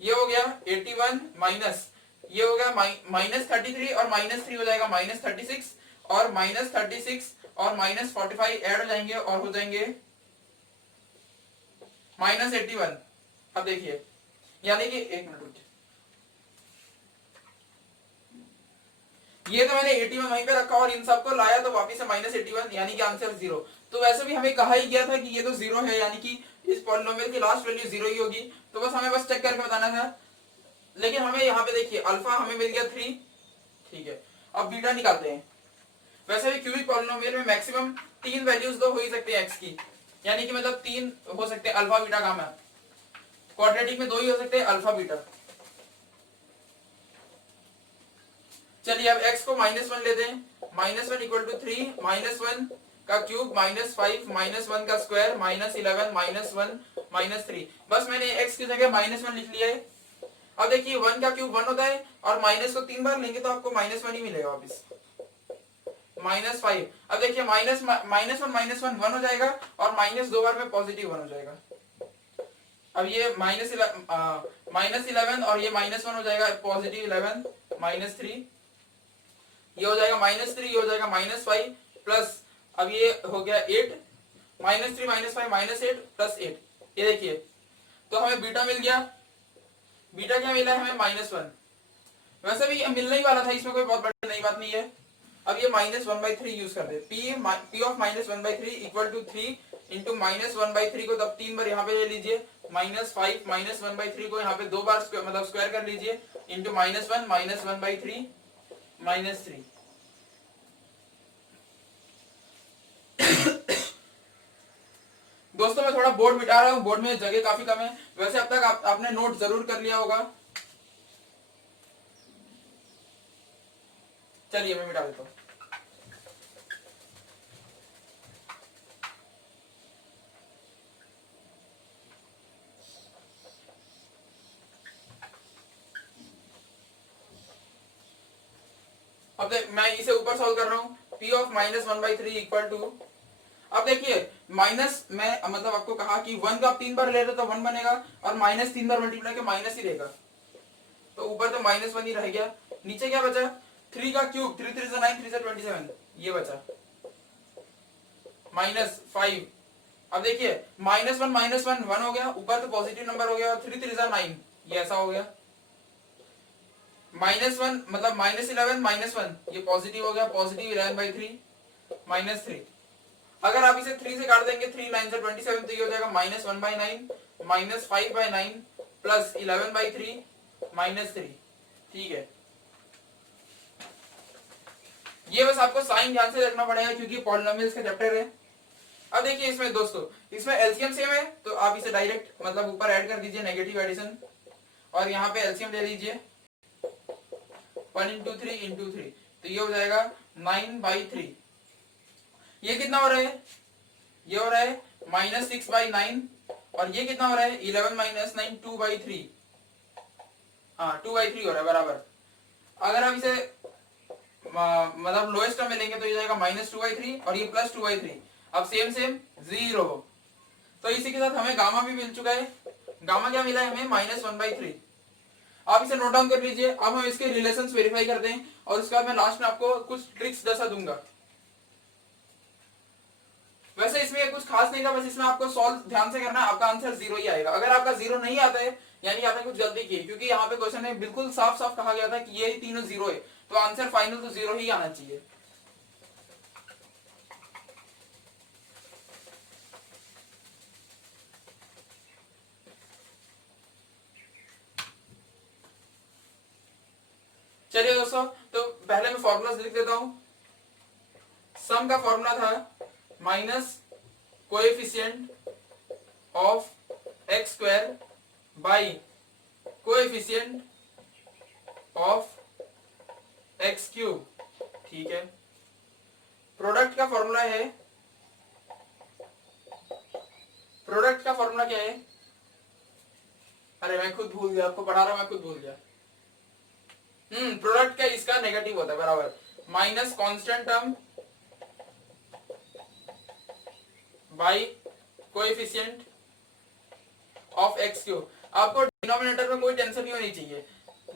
ये हो गया 81 माइनस, ये हो गया -33 और -3 हो जाएगा -36, और -36 और -45 ऐड हो जाएंगे और हो जाएंगे -81। अब देखिए, यानी कि एक मिनट रुकिए, ये तो मैंने 81 वहीं पे रखा और इन सबको लाया तो वापिस से -81, यानी कि आंसर 0। तो वैसे भी हमें कहा ही गया था कि ये तो 0 है, यानी कि इस पॉलिनोमियल की लास्ट वैल्यू 0 ही होगी, तो बस हमें बस चेक करके बताना था। लेकिन हमें यहाँ पे देखिए अल्फा हमें मिल गया 3। ठीक है, अब बीटा निकालते हैं। वैसे भी क्यूबिक पॉलिनोमियल में मैक्सिमम 3 वैल्यूज तो हो ही सकते हैं x की, यानी कि मतलब 3 हो सकते हैं, अल्फा बीटा गामा। क्वाड्रेटिक में 2 ही हो सकते हैं, अल्फा बीटा। चलिए अब x को -1 लेते हैं, -1 इक्वल टू 3, -1 का क्यूब -5, -1 का स्क्वायर, -11, -1 -3। बस मैंने x की जगह -1 लिख लिया है। अब देखिए 1 का क्यूब 1 होता है, और माइनस को 3 बार लेंगे तो आपको -1 ही मिलेगा वापिस, -5। अब देखिए -1 -1 हो जाएगा, और माइनस 2 बार में पॉजिटिव 1 हो जाएगा। अब ये -11 और ये -1 हो जाएगा पॉजिटिव 11, -3, ये हो जाएगा -3, ये हो जाएगा -5 प्लस, अब ये हो गया 8, -3 -5 -8 प्लस 8। ये देखिए, तो हमें बीटा मिल गया। बीटा क्या मिला है हमें, -1। वैसे भी ये मिलने ही वाला था, इसमें कोई बहुत बड़ी नई बात नहीं है। अब ये -1/3 यूज कर दे, p of -1/3 equal to 3 into -1/3 को तब 3 बार यहाँ पे ले लीजिए, -5 -1/3 को यहाँ पे 2 बार मतलब स्क्वायर कर लीजिए, इंटू -1 -1/3 -3। दोस्तों मैं थोड़ा बोर्ड मिटा रहा हूँ, बोर्ड में जगह काफी कम है। वैसे अब तक आपने नोट जरूर कर लिया होगा। चलिए मैं मिटा देता हूँ। अब मैं इसे ऊपर सॉल्व कर रहा हूँ, p ऑफ -1/3 इक्वल टू, अब देखिए माइनस में मतलब आपको कहा कि 1 का आप 3 बार ले रहे तो 1 बनेगा, और -3 बार मल्टीप्लाई के माइनस ही रहेगा, तो ऊपर तो -1 ही रह गया। नीचे क्या बचा, 3 का क्यूब, 3 3 9, 3 27, ये बचा -5। अब देखिए -1 1 हो गया, ऊपर तो पॉजिटिव नंबर हो गया, और 3 3 9, ये ऐसा हो गया। -1 मतलब -11 -1, ये पॉजिटिव हो गया, पॉजिटिव 11/3 -3। अगर आप इसे 3 से काट देंगे, 3 9 से 27, तो ये हो जाएगा -1/9 -5/9 प्लस 11/3 -3। ठीक है, ये बस आपको साइन ध्यान से रखना पड़ेगा क्योंकि पॉलिनोमियल्स का चैप्टर है। अब देखिए इसमें दोस्तों, इसमें एलसीएम सेम है, तो आप इसे डायरेक्ट मतलब ऊपर ऐड कर दीजिए नेगेटिव एडिशन, और यहाँ पे एलसीएम ले लीजिए 1 इंटू 3 इंटू 3, तो ये हो जाएगा 9/3। ये कितना हो रहा है, ये हो रहा है -6/9, और ये कितना हो रहा है 11 - 9 2/3, हाँ 2/3 हो रहा है बराबर। अगर आप इसे मतलब लोएस्ट टर्म में लेंगे तो ये जाएगा -2/3 और ये +2/3। अब सेम 0। तो इसी के साथ हमें गामा भी मिल चुका है। गामा क्या मिला है हमें, -1/3। आप इसे नोट डाउन कर लीजिए। अब हम इसके रिलेशंस वेरीफाई करते हैं, और उसके बाद मैं लास्ट में आपको कुछ ट्रिक्स जैसा दूंगा। वैसे इसमें कुछ खास नहीं था, बस इसमें आपको सॉल्व ध्यान से करना है, आपका आंसर 0 ही आएगा। अगर आपका 0 नहीं आता है यानी आपने कुछ गलती की, क्योंकि यहाँ पे क्वेश्चन में बिल्कुल साफ साफ कहा गया था कि ये तीनों 0 है, तो आंसर फाइनल तो 0 ही आना चाहिए। चलिए दोस्तों, तो पहले मैं फॉर्मूला लिख देता हूं। सम का फॉर्मूला था minus coefficient of x square by coefficient of x cube, ठीक है। प्रोडक्ट का फॉर्मूला है, प्रोडक्ट का फॉर्मूला क्या है, अरे मैं खुद भूल गया, आपको पढ़ा रहा मैं खुद भूल गया। प्रोडक्ट का इसका नेगेटिव होता है, बराबर, minus constant term by coefficient of x cube. आपको डिनोमिनेटर में कोई टेंशन नहीं होनी चाहिए,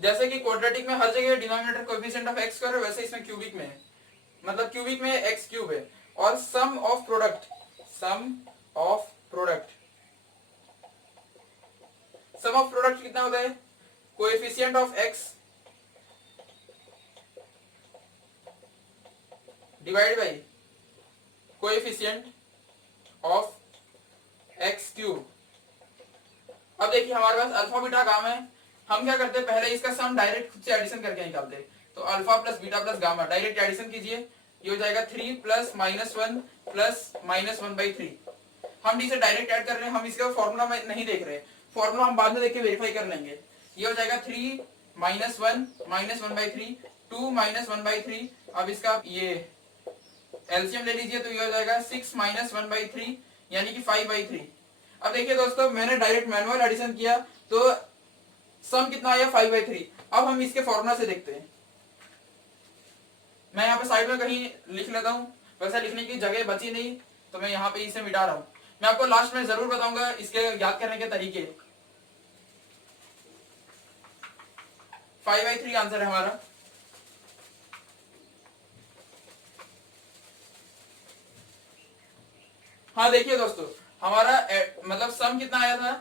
जैसे कि क्वाड्रेटिक में हर जगह denominator coefficient of x square है, वैसे इसमें क्यूबिक में है, मतलब क्यूबिक में एक्स क्यूब है। और sum of product, sum of product, sum of product कितना होता है, coefficient of x divide by coefficient of x cube. अब देखिए हमारे पास अल्फा बीटा गामा है, हम क्या करते हैं, पहले इसका सम डायरेक्ट खुद से एडिशन करके निकालते हैं। तो alpha plus beta plus gamma direct addition कीजिए, ये हो जाएगा 3 प्लस -1 प्लस -1/3। हम इसे डायरेक्ट ऐड कर रहे हैं, हम इसका फॉर्मूला में नहीं देख रहे, फॉर्मूला हम बाद में देख के वेरीफाई कर लेंगे। ये हो जाएगा 3 -1 -1/3 2 -1/3। अब इसका ये एलसीएम ले लीजिए, तो ये हो जाएगा 6 -1/3 यानी कि 5/3। अब देखिए दोस्तों, मैंने डायरेक्ट मैनुअल एडिशन किया तो सम कितना आया, 5/3। अब हम इसके फॉर्मूला से देखते हैं, मैं यहाँ पे साइड में कहीं लिख लेता हूँ, वैसे लिखने की जगह बची नहीं तो मैं यहाँ पे इसे मिटा रहा हूँ। मैं आपको लास्ट में जरूर बताऊंगा इसके याद करने के तरीके। 5/3 आंसर है हमारा। हाँ देखिए दोस्तों, हमारा मतलब सम कितना आया था,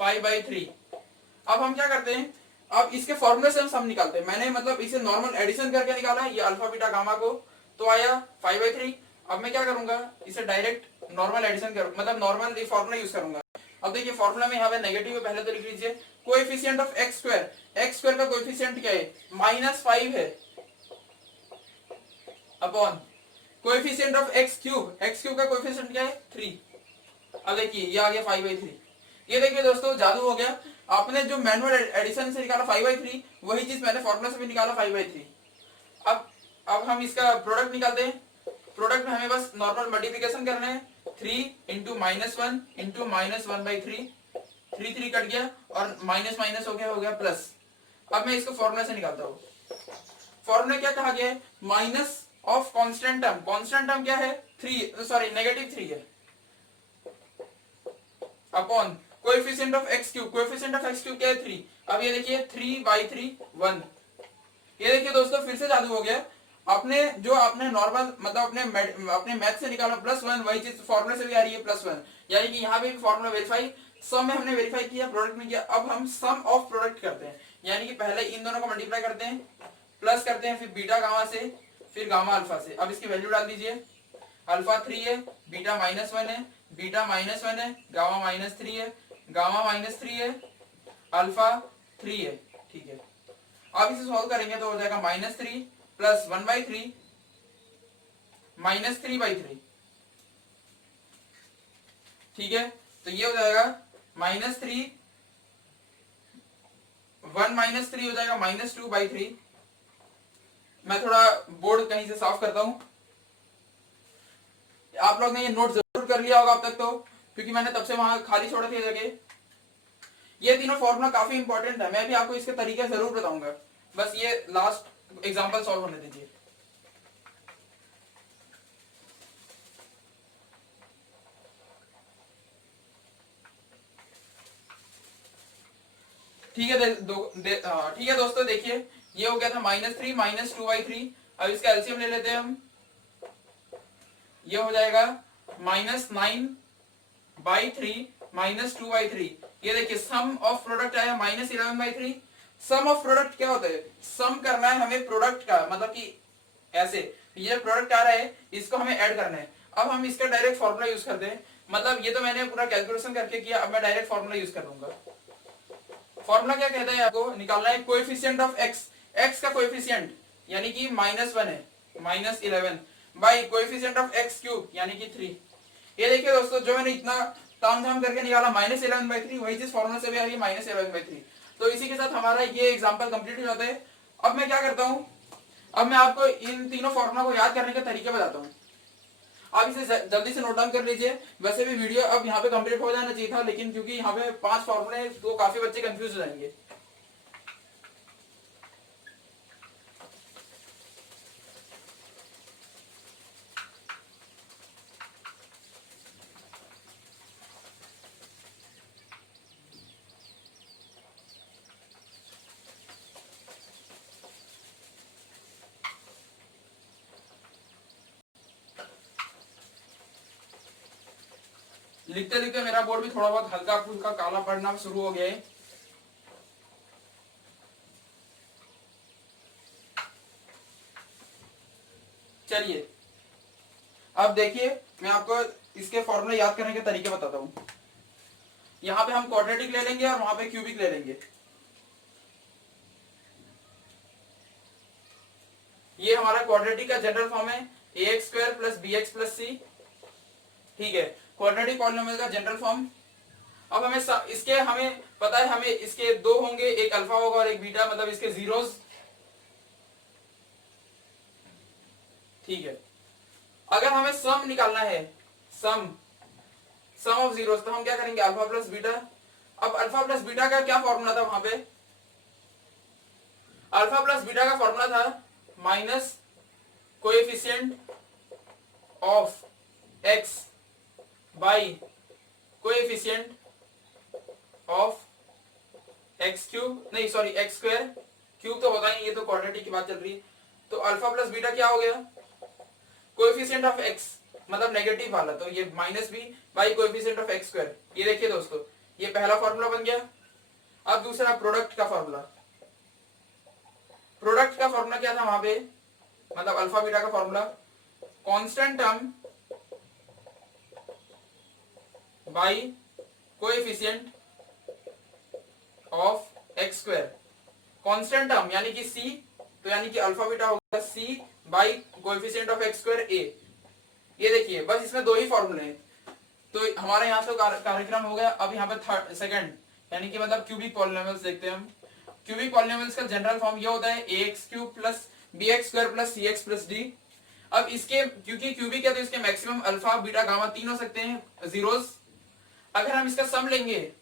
5/3। अब हम क्या करते हैं, अब इसके फॉर्मूले से हम सम निकालते हैं। मैंने मतलब इसे नॉर्मल एडिशन करके निकाला, ये अल्फा बीटा गामा को, तो आया 5/3। अब मैं क्या करूंगा, इसे डायरेक्ट नॉर्मल एडिशन करूँ, मतलब नॉर्मल फॉर्मूला यूज करूंगा। अब देखिए फॉर्मूला में यहाँ पे नेगेटिव है, पहले तो लिख लीजिए coefficient of x square, x square का कोएफिशिएंट क्या है, -5 है, upon coefficient of x cube, x cube का कोएफिशिएंट क्या है, 3। अब देखिए ये आ गया 5/3। ये देखिए दोस्तों जादू हो गया, आपने जो मैनुअल एडिशन से निकाला 5/3, वही चीज मैंने फॉर्मूला से भी निकाला 5/3। अब हम इसका प्रोडक्ट निकालते हैं। प्रोडक्ट में हमें बस नॉर्मल मल्टीप्लिकेशन करना है, 3 इंटू -1 इंटू -1/3, 3 कट गया और माइनस माइनस हो गया प्लस। अब मैं इसको फॉर्मूला से निकालता हूँ। फॉर्मूला क्या कहा गया है, minus of constant term, constant term क्या है, 3, सॉरी -3 है, upon coefficient of x cube, coefficient of x cube क्या है, 3। अब ये देखिए 3/3 1। ये देखिए दोस्तों फिर से जादू हो गया, आपने जो आपने नॉर्मल मतलब अपने मैथ से निकाला +1, वही चीज फॉर्मूले से भी आ रही है +1, यानी कि यहाँ पे भी फॉर्मूला वेरीफाई, सम में हमने वेरीफाई किया, प्रोडक्ट में किया। अब हम सम ऑफ प्रोडक्ट करते हैं, यानी कि पहले इन दोनों को मल्टीप्लाई करते हैं, प्लस करते हैं, फिर बीटा गामा से, फिर गामा अल्फा से। अब इसकी वैल्यू डाल दीजिए, अल्फा 3 है, बीटा -1 है, बीटा -1 है, गामा -3 है, गामा -3 है, अल्फा 3 है, ठीक है। अब इसे सॉल्व करेंगे तो हो जाएगा -3 प्लस 1/3 -3/3, ठीक है। तो ये हो जाएगा -3, 1 - 3 हो जाएगा -2/3। मैं थोड़ा बोर्ड कहीं से साफ करता हूं। आप लोग ने ये नोट जरूर कर लिया होगा अब तक तो, क्योंकि मैंने तब से वहां खाली छोड़ा थी जगह। ये तीनों फॉर्मूला काफी इंपॉर्टेंट है, मैं भी आपको इसके तरीके जरूर बताऊंगा, बस ये लास्ट एग्जांपल सॉल्व होने दीजिए। ठीक है ठीक है दोस्तों, देखिए ये हो गया था -3 -2/3। अब इसका एलसीएम ले लेते हैं हम, ये हो जाएगा -9/3 -2/3। ये देखिए सम ऑफ प्रोडक्ट आया -11/3। सम ऑफ प्रोडक्ट क्या होता है, सम करना है हमें प्रोडक्ट का, मतलब कि ऐसे ये प्रोडक्ट आ रहा है इसको हमें ऐड करना है। अब हम इसका डायरेक्ट फॉर्मूला यूज करते हैं, मतलब ये तो मैंने पूरा कैलकुलेशन करके किया, अब मैं डायरेक्ट फॉर्मूला यूज कर लूंगा। फॉर्मूला क्या कहता है, आपको निकालना है कोएफिशिएंट ऑफ एक्स, एक्स का कोएफिशिएंट यानी कि -1 है, -11 by coefficient of x cube यानी कि 3। ये देखिए दोस्तों, जो मैंने इतना तामझाम करके निकाला -11/3, वही चीज फॉर्मूला से भी आ रही है -11/3। तो इसी के साथ हमारा ये एग्जांपल कंप्लीट हो जाता है। अब मैं क्या करता हूं, अब मैं आपको इन तीनों फॉर्मूला को याद करने के तरीके बताता हूं। आप इसे जल्दी से नोट डाउन कर लीजिए। वैसे भी वीडियो अब यहाँ पे कंप्लीट हो जाना चाहिए था, लेकिन क्योंकि यहाँ पे 5 फॉर्मूले हैं तो काफी बच्चे कंफ्यूज हो जाएंगे। लिखते लिखते मेरा बोर्ड भी थोड़ा बहुत हल्का फुल्का काला पड़ना शुरू हो गया है। चलिए अब देखिए, मैं आपको इसके फॉर्मूले याद करने के तरीके बताता हूं। यहाँ पे हम क्वाड्रेटिक ले लेंगे और वहां पे क्यूबिक ले लेंगे। ये हमारा क्वाड्रेटिक का जनरल फॉर्म है ax² + bx + c। ठीक है, क्वाड्रेटिक पॉलिनोमियल का जनरल फॉर्म। अब हमें पता है, हमें इसके दो होंगे, एक अल्फा होगा और एक बीटा, मतलब इसके जीरोस। ठीक है, अगर हमें सम निकालना है, सम ऑफ जीरोस, तो हम क्या करेंगे, अल्फा प्लस बीटा। अब अल्फा प्लस बीटा का क्या फॉर्मूला था वहां पे, अल्फा प्लस बीटा का फॉर्मूला था minus coefficient of x by coefficient of x cube, नहीं सॉरी एक्स स्क्वायर, क्यूब तो होता नहीं, ये तो क्वाड्रेटिक की बात चल रही है। तो अल्फा प्लस बीटा क्या हो गया, कोएफिशिएंट ऑफ एक्स मतलब नेगेटिव वाला, तो ये -b by coefficient of x square. ये देखिए दोस्तों, ये पहला फॉर्मूला बन गया। अब दूसरा प्रोडक्ट का फॉर्मूला, प्रोडक्ट का फॉर्मूला क्या था वहां पे, मतलब अल्फा बीटा का formula, constant term by coefficient of x square. Constant term यानी कि c, तो यानी कि अल्फा बीटा होगा c by coefficient of x square a। ये देखिए, बस इसमें दो ही फॉर्मूले हैं। तो हमारा यहाँ से कार्यक्रम हो गया। अब यहाँ पे सेकंड यानी कि मतलब क्यूबिक पॉलिनोमियल्स देखते हैं हम। क्यूबिक पॉलिनोमियल्स का जनरल फॉर्म ये होता है ax³ + bx² + cx + d। अब इसके क्योंकि क्यूबिक है तो इसके मैक्सिमम अल्फा बीटा गामा 3 हो सकते हैं जीरोस। अगर हम इसका सम लेंगे,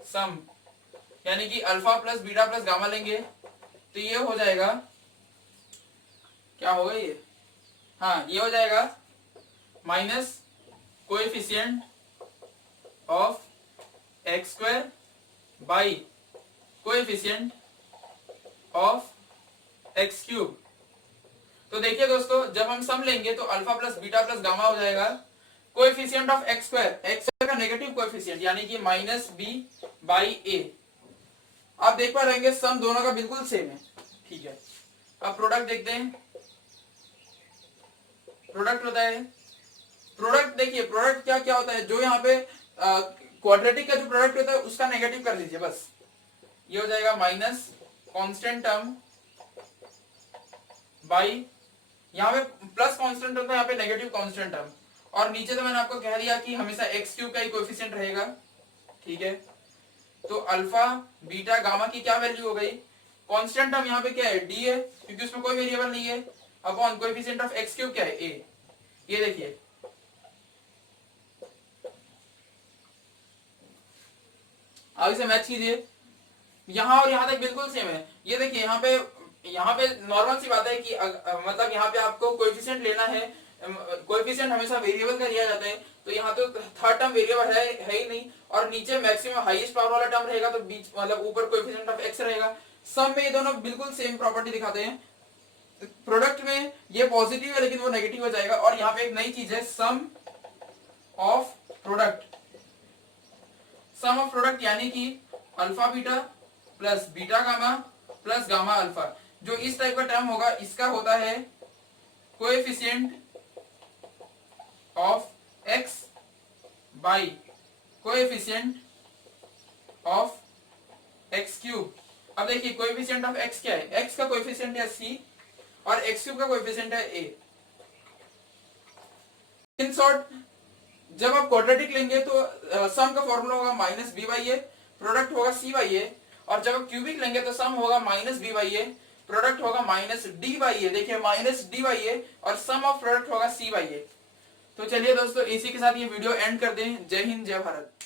सम यानी कि alpha plus beta plus gamma लेंगे, तो ये हो जाएगा, क्या होगा ये, हाँ ये हो जाएगा minus coefficient of x² by coefficient of x³। तो देखिए दोस्तों, जब हम सम लेंगे तो alpha plus beta plus gamma हो जाएगा कोएफिशिएंट ऑफ x² का नेगेटिव कोएफिशिएंट यानी कि -b बाई a। आप देख पा रहेंगे सम दोनों का बिल्कुल सेम है। ठीक है, अब प्रोडक्ट देखते हैं। प्रोडक्ट होता है, प्रोडक्ट देखिए, प्रोडक्ट क्या क्या होता है, जो यहाँ पे क्वाड्रेटिक का जो प्रोडक्ट होता है उसका नेगेटिव कर दीजिए बस। ये हो जाएगा माइनस कांस्टेंट टर्म बाई, यहाँ पे प्लस कांस्टेंट टर्म था, यहाँ पे नेगेटिव कांस्टेंट टर्म, और नीचे तो मैंने आपको कह दिया कि हमेशा x³ का ही कोएफिशिएंट रहेगा। ठीक है, तो अल्फा बीटा गामा की क्या वैल्यू हो गई, कांस्टेंट टर्म यहाँ पे क्या है, d है क्योंकि उसमें कोई वेरिएबल नहीं है, अपॉन कोएफिशिएंट ऑफ x³ क्या है, a। ये देखिए, अब इसे मैच कीजिए, यहां और यहां तक बिल्कुल सेम है। ये देखिए, यहाँ पे नॉर्मल सी बात है कि मतलब यहाँ पे आपको कोएफिशिएंट लेना है, कोएफिशिएंट हमेशा वेरिएबल का लिया जाता है, तो यहाँ तो थर्ड टर्म वेरिएबल है ही नहीं, और नीचे मैक्सिमम हाईएस्ट पावर वाला टर्म रहेगा, तो बीच मतलब ऊपर कोएफिशिएंट ऑफ x रहेगा। सम में ये दोनों बिल्कुल सेम प्रॉपर्टी दिखाते हैं। प्रोडक्ट में ये पॉजिटिव है लेकिन वो नेगेटिव हो जाएगा। और यहाँ पे एक नई चीज है, sum of product, sum of product यानी कि alpha beta plus beta gamma plus gamma alpha, जो इस टाइप का टर्म होगा इसका होता है coefficient of x by coefficient of x cube. अब देखिए कोएफिशिएंट ऑफ एक्स क्या है, एक्स का कोएफिशिएंट है सी और एक्स क्यूब का कोएफिशिएंट है ए। इन शॉर्ट जब आप क्वाड्रेटिक लेंगे तो सम का फॉर्मूला होगा minus B by A, product होगा सी बाई ए, और जब आप क्यूबिक लेंगे तो सम होगा minus B by A, product होगा माइनस डी बाई ए। देखिए माइनस डी बाई ए और सम ऑफ प्रोडक्ट होगा सी बाई ए। तो चलिए दोस्तों इसी के साथ ये वीडियो एंड कर दें। जय हिंद जय भारत।